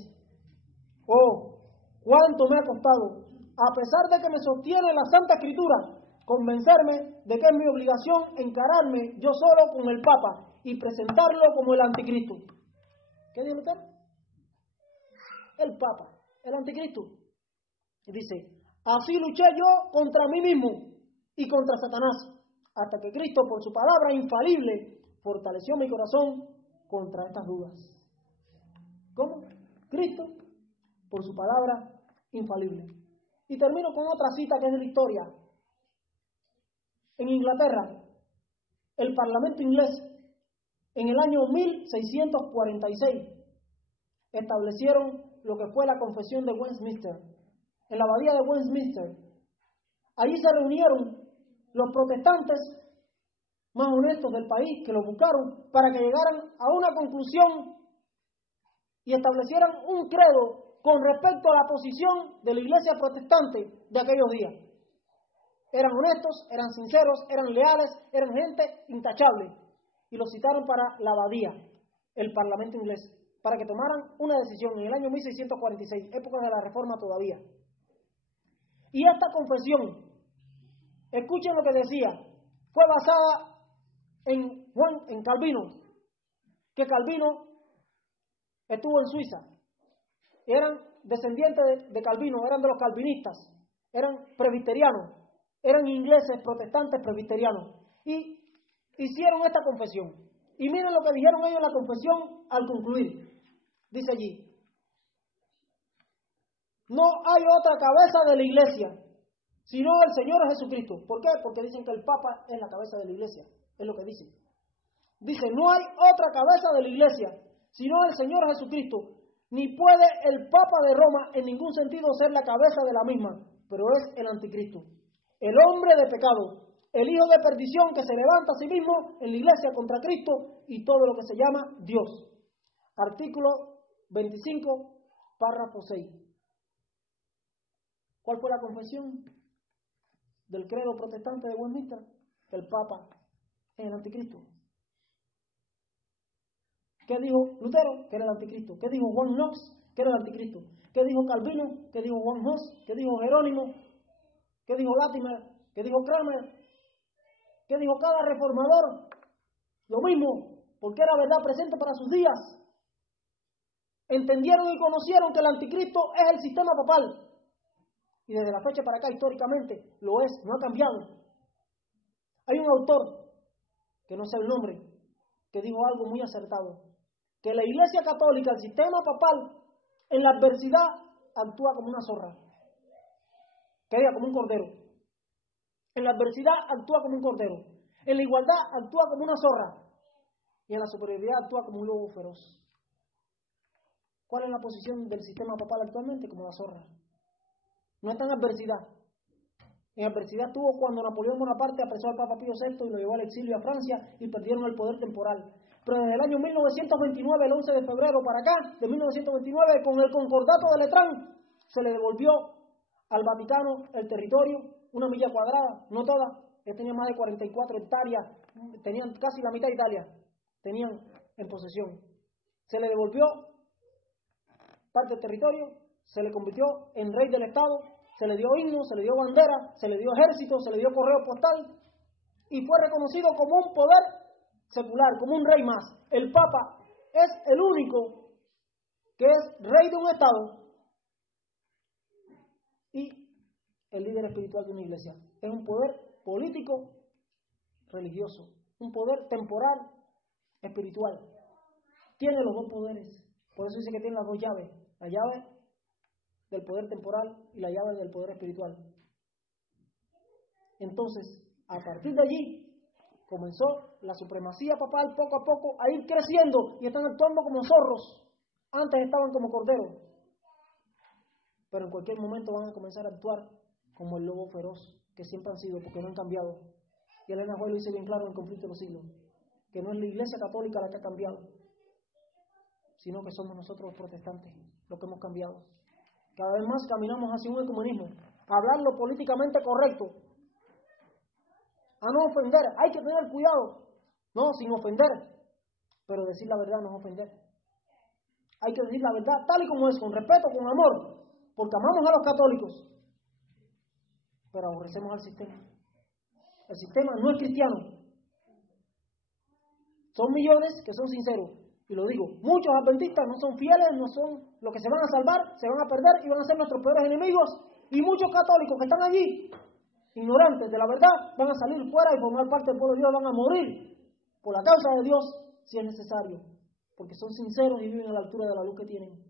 Oh, cuánto me ha costado, a pesar de que me sostiene la Santa Escritura, convencerme de que es mi obligación encararme yo solo con el Papa y presentarlo como el anticristo. ¿Qué dice Lutero? El Papa, el anticristo. Y dice, así luché yo contra mí mismo y contra Satanás, hasta que Cristo, por su palabra infalible, fortaleció mi corazón contra estas dudas. ¿Cómo? Cristo, por su palabra infalible. Y termino con otra cita que es de la historia. En Inglaterra, el Parlamento inglés, en el año 1646, establecieron lo que fue la Confesión de Westminster, en la abadía de Westminster. Allí se reunieron los protestantes más honestos del país, que lo buscaron para que llegaran a una conclusión y establecieran un credo con respecto a la posición de la iglesia protestante de aquellos días. Eran honestos, eran sinceros, eran leales, eran gente intachable. Y los citaron para la abadía, el parlamento inglés, para que tomaran una decisión en el año 1646, época de la Reforma todavía. Y esta confesión, escuchen lo que decía, fue basada en Calvino, que Calvino estuvo en Suiza. Eran descendientes de Calvino, eran de los calvinistas, eran presbiterianos, eran ingleses, protestantes, presbiterianos. Y hicieron esta confesión. Y miren lo que dijeron ellos en la confesión al concluir. Dice allí: no hay otra cabeza de la iglesia, sino el Señor Jesucristo. ¿Por qué? Porque dicen que el Papa es la cabeza de la iglesia. Es lo que dicen. Dice, no hay otra cabeza de la iglesia, sino el Señor Jesucristo. Ni puede el Papa de Roma en ningún sentido ser la cabeza de la misma, pero es el anticristo, el hombre de pecado, el hijo de perdición que se levanta a sí mismo en la iglesia contra Cristo y todo lo que se llama Dios. Artículo 25, párrafo 6. ¿Cuál fue la confesión del credo protestante de Westminster? Que el Papa es el anticristo. ¿Qué dijo Lutero? Que era el anticristo. ¿Qué dijo Juan Knox? Que era el anticristo. ¿Qué dijo Calvino? ¿Qué dijo Juan Hus? ¿Qué dijo Jerónimo? ¿Qué dijo Latimer? ¿Qué dijo Kramer? ¿Qué dijo cada reformador? Lo mismo, porque era verdad presente para sus días. Entendieron y conocieron que el anticristo es el sistema papal. Y desde la fecha para acá, históricamente, lo es, no ha cambiado. Hay un autor, que no sé el nombre, que dijo algo muy acertado, que la Iglesia Católica, el sistema papal, en la adversidad actúa como una zorra, que diga como un cordero. En la adversidad actúa como un cordero, en la igualdad actúa como una zorra, y en la superioridad actúa como un lobo feroz. ¿Cuál es la posición del sistema papal actualmente? Como la zorra. No está en adversidad. En adversidad estuvo cuando Napoleón Bonaparte apresó al Papa Pío VI y lo llevó al exilio a Francia y perdieron el poder temporal. Pero desde el año 1929, el 11 de febrero para acá, de 1929, con el concordato de Letrán, se le devolvió al Vaticano el territorio, 1 milla cuadrada, no toda, él tenía más de 44 hectáreas, tenían casi la mitad de Italia, tenían en posesión. Se le devolvió parte del territorio, se le convirtió en rey del Estado, se le dio himno, se le dio bandera, se le dio ejército, se le dio correo postal y fue reconocido como un poder secular, como un rey más. El Papa es el único que es rey de un Estado y el líder espiritual de una iglesia. Es un poder político religioso, un poder temporal espiritual. Tiene los dos poderes, por eso dice que tiene las dos llaves, la llave del poder temporal y la llave del poder espiritual. Entonces, a partir de allí, comenzó la supremacía papal poco a poco a ir creciendo y están actuando como zorros. Antes estaban como corderos, pero en cualquier momento van a comenzar a actuar como el lobo feroz que siempre han sido, porque no han cambiado. Y Elena White lo dice bien claro en el conflicto de los siglos, que no es la Iglesia Católica la que ha cambiado, sino que somos nosotros los protestantes los que hemos cambiado. Cada vez más caminamos hacia un ecumenismo, a hablar lo políticamente correcto, a no ofender. Hay que tener cuidado, no, sin ofender, pero decir la verdad no es ofender. Hay que decir la verdad tal y como es, con respeto, con amor, porque amamos a los católicos, pero aborrecemos al sistema. El sistema no es cristiano. Son millones que son sinceros. Y lo digo, muchos adventistas no son fieles, no son los que se van a salvar, se van a perder y van a ser nuestros peores enemigos. Y muchos católicos que están allí, ignorantes de la verdad, van a salir fuera y formar parte del pueblo de Dios, van a morir por la causa de Dios si es necesario, porque son sinceros y viven a la altura de la luz que tienen.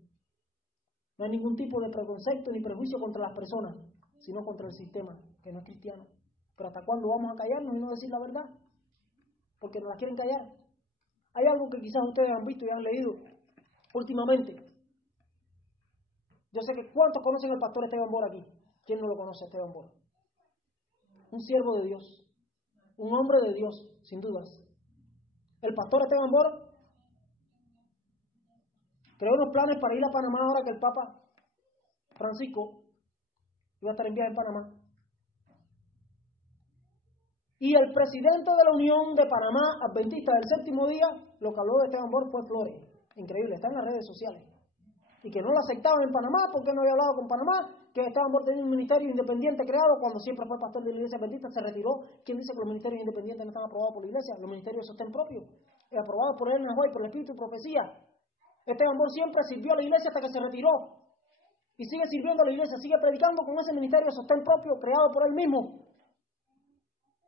No hay ningún tipo de preconcepto ni prejuicio contra las personas, sino contra el sistema, que no es cristiano. Pero ¿hasta cuándo vamos a callarnos y no decir la verdad? Porque nos la quieren callar. Hay algo que quizás ustedes han visto y han leído últimamente. Yo sé que ¿cuántos conocen al pastor Esteban Bora aquí? ¿Quién no lo conoce a Esteban Bora? Un siervo de Dios, un hombre de Dios, sin dudas. El pastor Esteban Bora creó unos planes para ir a Panamá ahora que el Papa Francisco iba a estar en viaje en Panamá. Y el presidente de la Unión de Panamá, Adventista del Séptimo Día, lo que habló de Esteban Borg fue flores. Increíble, está en las redes sociales. Y que no lo aceptaban en Panamá porque no había hablado con Panamá, que Esteban Borg tenía un ministerio independiente creado cuando siempre fue pastor de la iglesia adventista, se retiró. ¿Quién dice que los ministerios independientes no están aprobados por la iglesia? Los ministerios de sostén propio, aprobados por el Nahuay, por el Espíritu y Profecía. Esteban Borg siempre sirvió a la iglesia hasta que se retiró. Y sigue sirviendo a la iglesia, sigue predicando con ese ministerio de sostén propio creado por él mismo.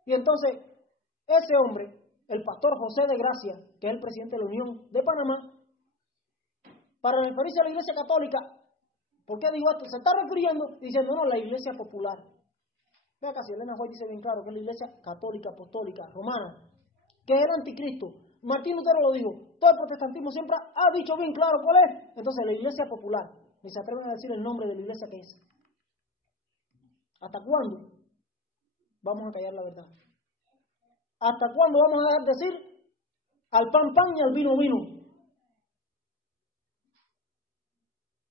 Y entonces, ese hombre, el pastor José de Gracia, que es el presidente de la Unión de Panamá, para referirse a la iglesia católica, ¿por qué digo esto? Se está refiriendo diciendo, no, la iglesia popular. Vea casi, Elena White dice bien claro que es la iglesia católica, apostólica, romana, que es el anticristo. Martín Lutero lo dijo, todo el protestantismo siempre ha dicho bien claro cuál es. Entonces, la iglesia popular, ni se atreven a decir el nombre de la iglesia que es. ¿Hasta cuándo vamos a callar la verdad? ¿Hasta cuándo vamos a dejar de decir al pan pan y al vino vino?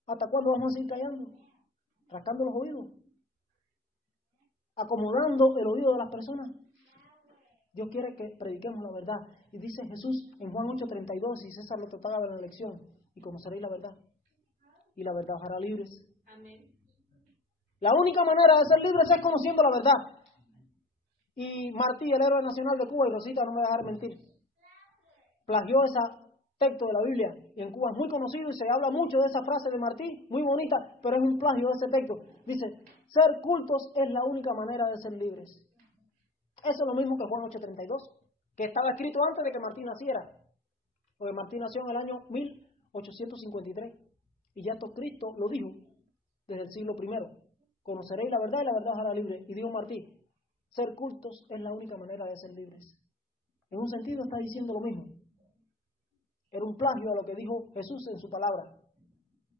¿Hasta cuándo vamos a seguir callando? Rascando los oídos, acomodando el oído de las personas. Dios quiere que prediquemos la verdad. Y dice Jesús en Juan 8:32, y César lo trataba en la lección, y conoceréis la verdad, y la verdad os hará libres. Amén. La única manera de ser libres es conociendo la verdad. Y Martí, el héroe nacional de Cuba, y Rosita no me va a dejar mentir, plagió ese texto de la Biblia, y en Cuba es muy conocido y se habla mucho de esa frase de Martí, muy bonita, pero es un plagio de ese texto. Dice, ser cultos es la única manera de ser libres. Eso es lo mismo que Juan 8:32, que estaba escrito antes de que Martí naciera, porque Martí nació en el año 1853, y ya esto Cristo lo dijo desde el siglo I. Conoceréis la verdad y la verdad os hará libre. Y dijo Martí, ser cultos es la única manera de ser libres. En un sentido está diciendo lo mismo. Era un plagio a lo que dijo Jesús en su palabra.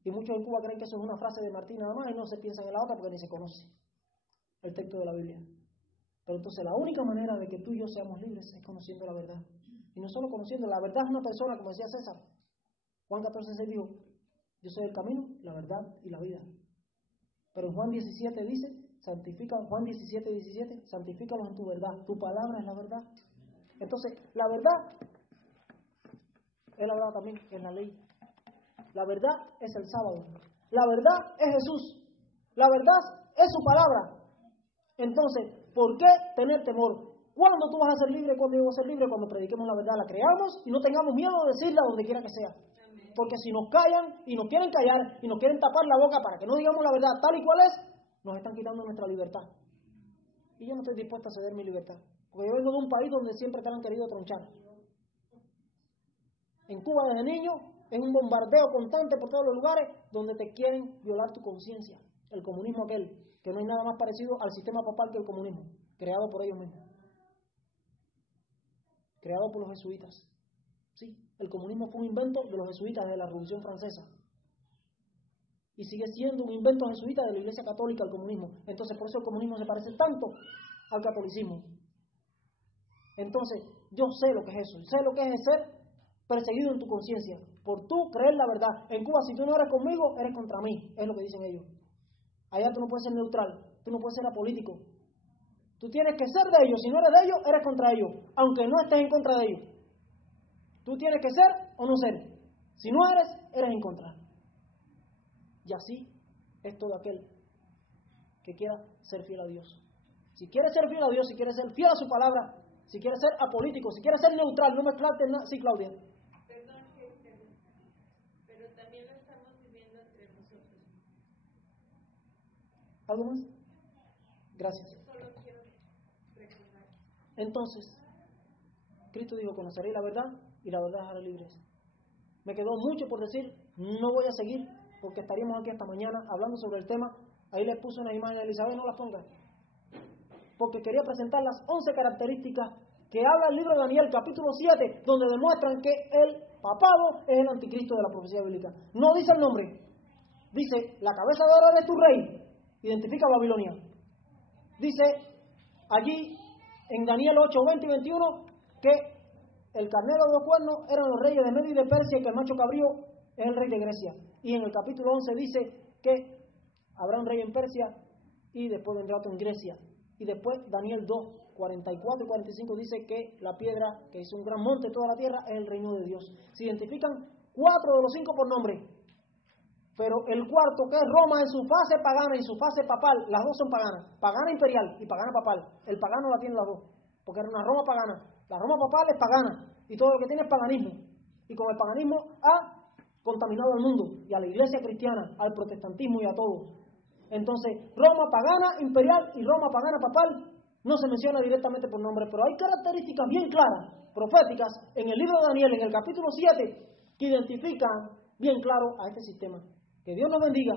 Y muchos en Cuba creen que eso es una frase de Martín nada más y no se piensan en la otra porque ni se conoce el texto de la Biblia. Pero entonces la única manera de que tú y yo seamos libres es conociendo la verdad. Y no solo conociendo, la verdad es una persona, como decía César. Juan 14:6 dijo, yo soy el camino, la verdad y la vida. Pero en Juan 17 dice, Juan 17:17, santifícalos en tu verdad. Tu palabra es la verdad. Entonces, la verdad, él hablaba también en la ley. La verdad es el sábado. La verdad es Jesús. La verdad es su palabra. Entonces, ¿por qué tener temor? ¿Cuándo tú vas a ser libre? ¿Cuándo yo voy a ser libre? Cuando prediquemos la verdad, la creamos y no tengamos miedo de decirla donde quiera que sea. Porque si nos callan y nos quieren callar y nos quieren tapar la boca para que no digamos la verdad tal y cual es, nos están quitando nuestra libertad. Y yo no estoy dispuesto a ceder mi libertad. Porque yo vengo de un país donde siempre te han querido tronchar. En Cuba desde niño es un bombardeo constante por todos los lugares donde te quieren violar tu conciencia. El comunismo aquel, que no hay nada más parecido al sistema papal que el comunismo, creado por ellos mismos. Creado por los jesuitas. Sí, el comunismo fue un invento de los jesuitas de la Revolución Francesa. Y sigue siendo un invento jesuita de la Iglesia Católica, el comunismo. Entonces, por eso el comunismo se parece tanto al catolicismo. Entonces, yo sé lo que es eso. Sé lo que es ser perseguido en tu conciencia por tú creer la verdad. En Cuba, si tú no eres conmigo, eres contra mí. Es lo que dicen ellos. Allá tú no puedes ser neutral. Tú no puedes ser apolítico. Tú tienes que ser de ellos. Si no eres de ellos, eres contra ellos. Aunque no estés en contra de ellos. Tú tienes que ser o no ser. Si no eres, eres en contra. Y así es todo aquel que quiera ser fiel a Dios. Si quieres ser fiel a Dios, si quieres ser fiel a su palabra, si quieres ser apolítico, si quieres ser neutral, no mezclarte en nada. Sí, Claudia. Perdón, pero también lo estamos viviendo entre nosotros. ¿Algo más? Gracias. Solo quiero recordar. Entonces, Cristo dijo, conoceréis la verdad y la verdad os hará libres. Me quedó mucho por decir, no voy a seguir, porque estaríamos aquí hasta mañana hablando sobre el tema. Ahí les puse una imagen de Elizabeth, no las ponga. Porque quería presentar las 11 características que habla el libro de Daniel, capítulo 7, donde demuestran que el papado es el anticristo de la profecía bíblica. No dice el nombre, dice, la cabeza de oro eres tu rey, identifica a Babilonia. Dice allí en Daniel 8, 20 y 21 que el carnero de 2 cuernos eran los reyes de Medio y de Persia y que el macho cabrío es el rey de Grecia. Y en el capítulo 11 dice que habrá un rey en Persia y después vendrá otro en Grecia. Y después Daniel 2, 44 y 45 dice que la piedra, que es un gran monte de toda la tierra, es el reino de Dios. Se identifican 4 de los 5 por nombre, pero el cuarto, que es Roma en su fase pagana y su fase papal, las dos son paganas, pagana imperial y pagana papal. El pagano la tiene las dos, porque era una Roma pagana. La Roma papal es pagana y todo lo que tiene es paganismo. Y con el paganismo ha contaminado al mundo y a la iglesia cristiana, al protestantismo y a todos. Entonces, Roma pagana imperial y Roma pagana papal no se menciona directamente por nombre, pero hay características bien claras, proféticas, en el libro de Daniel, en el capítulo 7, que identifican bien claro a este sistema. Que Dios nos bendiga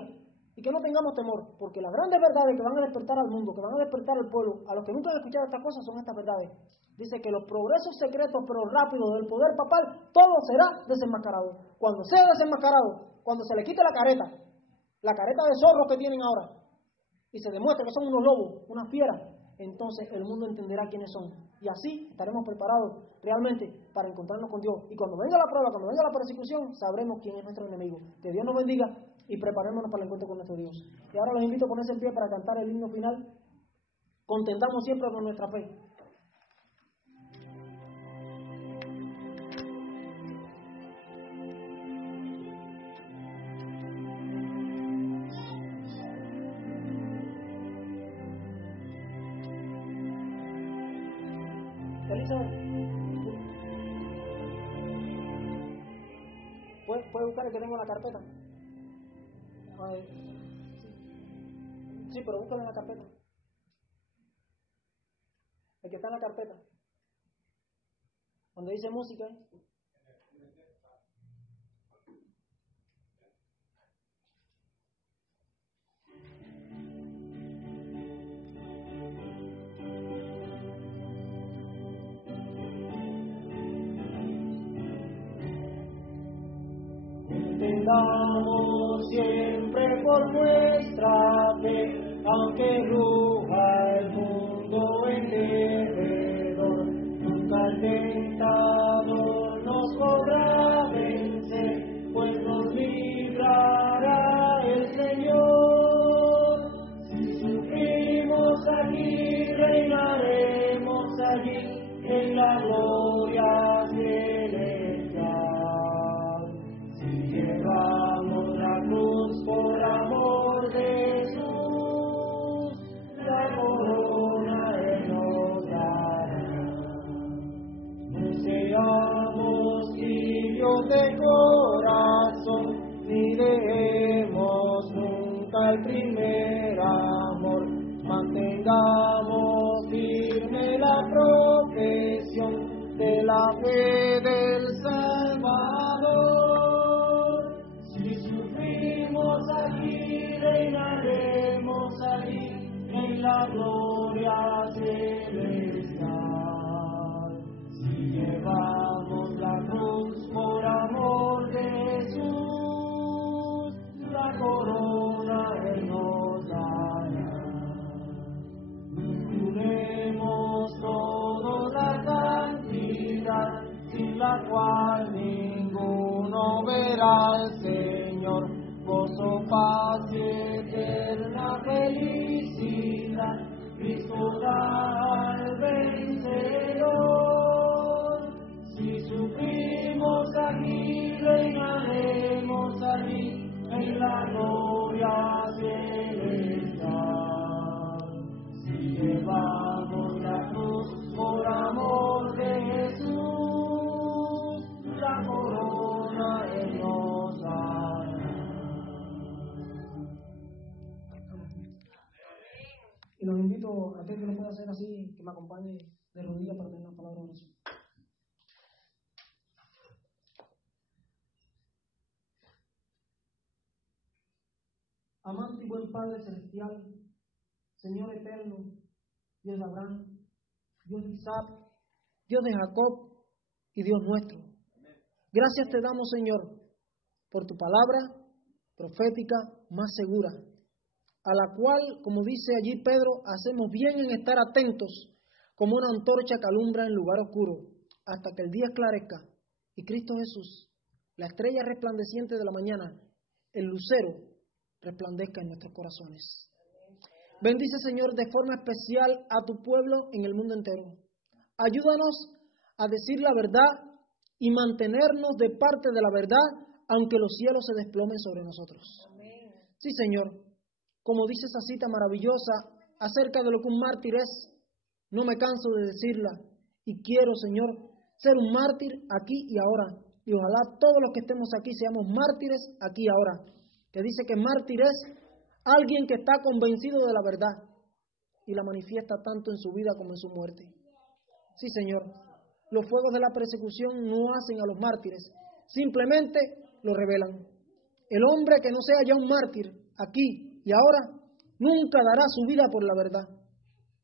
y que no tengamos temor, porque las grandes verdades que van a despertar al mundo, que van a despertar al pueblo, a los que nunca han escuchado estas cosas, son estas verdades. Dice que los progresos secretos pero rápidos del poder papal, todo será desenmascarado. Cuando sea desenmascarado, cuando se le quite la careta de zorros que tienen ahora, y se demuestre que son unos lobos, unas fieras, entonces el mundo entenderá quiénes son. Y así estaremos preparados realmente para encontrarnos con Dios. Y cuando venga la prueba, cuando venga la persecución, sabremos quién es nuestro enemigo. Que Dios nos bendiga y preparémonos para el encuentro con nuestro Dios. Y ahora los invito a ponerse en pie para cantar el himno final. Contendamos siempre con nuestra fe. ¿Puede buscar el que tengo en la carpeta? Sí, pero búscalo en la carpeta. El que está en la carpeta. Donde dice música. Tendamos siempre por nuestra fe, aunque ruja el mundo en derredor, nunca el tentador nos podrá vencer, pues nos librará el Señor. Si sufrimos aquí, reinaremos allí en la gloria celestial. Llevamos la cruz por amor de Jesús, la corona Él nos dará. No seamos tibios de corazón, ni dejemos nunca el primer amor. Mantengamos firme la profesión de la fe del Salvador. Aquí reinaremos allí en la gloria celestial. Si llevamos la cruz por amor de Jesús, la corona Él nos dará. Juremos todos la cantidad, sin la cual ninguno verá al Señor. Gozo, paz y eterna felicidad, Cristo da al vencedor. Si sufrimos aquí, reinaremos allí en la gloria celestial. Si llevamos la cruz por amor de Jesús, la corona Él nos dará. Y los invito a aquel que lo pueda hacer así, que me acompañe de rodillas para tener la palabra de oración. Amante y buen Padre Celestial, Señor eterno, Dios de Abraham, Dios de Isaac, Dios de Jacob y Dios nuestro. Gracias te damos, Señor, por tu palabra profética más segura, a la cual, como dice allí Pedro, hacemos bien en estar atentos como una antorcha que alumbra en lugar oscuro, hasta que el día esclarezca y Cristo Jesús, la estrella resplandeciente de la mañana, el lucero resplandezca en nuestros corazones. Bendice, Señor, de forma especial a tu pueblo en el mundo entero. Ayúdanos a decir la verdad y mantenernos de parte de la verdad, aunque los cielos se desplomen sobre nosotros. Sí, Señor, como dice esa cita maravillosa acerca de lo que un mártir es, no me canso de decirla y quiero, Señor, ser un mártir aquí y ahora. Y ojalá todos los que estemos aquí seamos mártires aquí y ahora. Que dice que mártir es alguien que está convencido de la verdad y la manifiesta tanto en su vida como en su muerte. Sí, Señor, los fuegos de la persecución no hacen a los mártires, simplemente lo revelan. El hombre que no sea ya un mártir aquí y ahora nunca dará su vida por la verdad,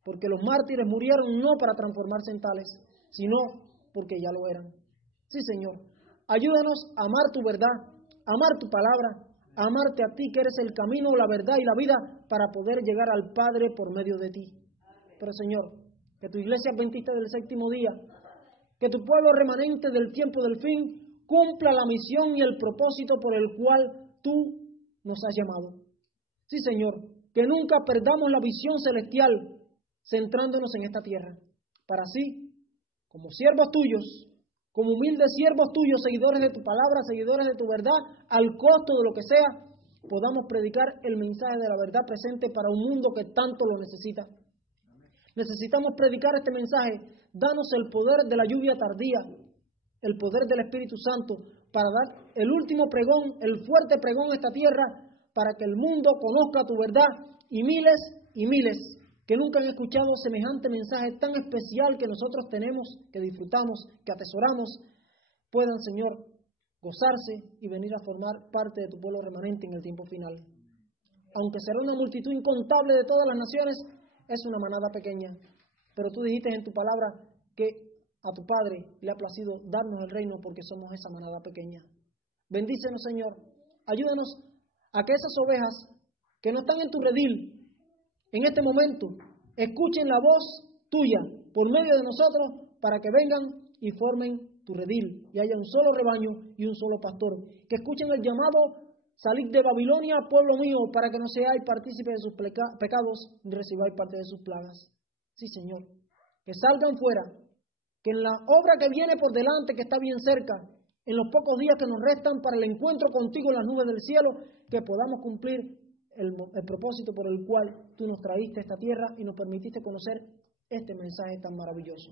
porque los mártires murieron no para transformarse en tales, sino porque ya lo eran. Sí, Señor, ayúdanos a amar tu verdad, a amar tu palabra, a amarte a ti que eres el camino, la verdad y la vida para poder llegar al Padre por medio de ti. Pero, Señor, que tu iglesia adventista del séptimo día, que tu pueblo remanente del tiempo del fin cumpla la misión y el propósito por el cual tú nos has llamado. Sí, Señor, que nunca perdamos la visión celestial centrándonos en esta tierra, para así, como siervos tuyos, como humildes siervos tuyos, seguidores de tu palabra, seguidores de tu verdad, al costo de lo que sea, podamos predicar el mensaje de la verdad presente para un mundo que tanto lo necesita. Necesitamos predicar este mensaje. Danos el poder de la lluvia tardía, el poder del Espíritu Santo, para dar el último pregón, el fuerte pregón a esta tierra, para que el mundo conozca tu verdad y miles que nunca han escuchado semejante mensaje tan especial que nosotros tenemos, que disfrutamos, que atesoramos, puedan, Señor, gozarse y venir a formar parte de tu pueblo remanente en el tiempo final. Aunque será una multitud incontable de todas las naciones, es una manada pequeña. Pero tú dijiste en tu palabra que a tu Padre le ha placido darnos el reino porque somos esa manada pequeña. Bendícenos, Señor. Ayúdanos a que esas ovejas que no están en tu redil en este momento escuchen la voz tuya por medio de nosotros para que vengan y formen tu redil y haya un solo rebaño y un solo pastor. Que escuchen el llamado: salid de Babilonia, pueblo mío, para que no seáis partícipes de sus pecados ni recibáis parte de sus plagas. Sí, Señor. Que salgan fuera, que en la obra que viene por delante, que está bien cerca, en los pocos días que nos restan para el encuentro contigo en las nubes del cielo, que podamos cumplir el propósito por el cual tú nos traíste a esta tierra y nos permitiste conocer este mensaje tan maravilloso.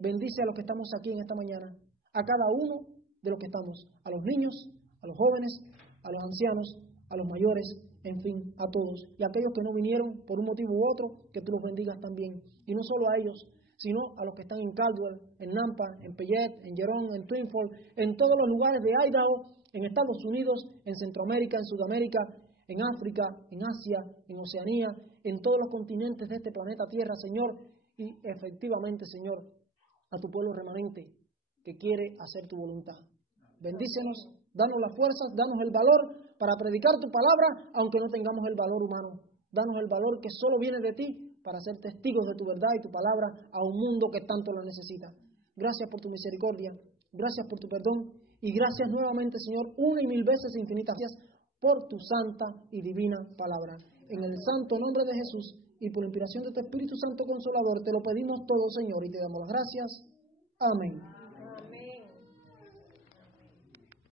Bendice a los que estamos aquí en esta mañana, a cada uno de los que estamos, a los niños, a los jóvenes, a los ancianos, a los mayores, en fin, a todos. Y a aquellos que no vinieron por un motivo u otro, que tú los bendigas también. Y no solo a ellos, sino a los que están en Caldwell, en Nampa, en Payette, en Jerome, en Twin Falls, en todos los lugares de Idaho, en Estados Unidos, en Centroamérica, en Sudamérica, en África, en Asia, en Oceanía, en todos los continentes de este planeta Tierra, Señor. Y efectivamente, Señor, a tu pueblo remanente que quiere hacer tu voluntad. Bendícenos, danos las fuerzas, danos el valor para predicar tu palabra, aunque no tengamos el valor humano. Danos el valor que solo viene de ti para ser testigos de tu verdad y tu palabra a un mundo que tanto lo necesita. Gracias por tu misericordia, gracias por tu perdón y gracias nuevamente, Señor, una y mil veces infinitas gracias por tu santa y divina palabra. En el santo nombre de Jesús y por inspiración de tu Espíritu Santo Consolador, te lo pedimos todo, Señor, y te damos las gracias. Amén.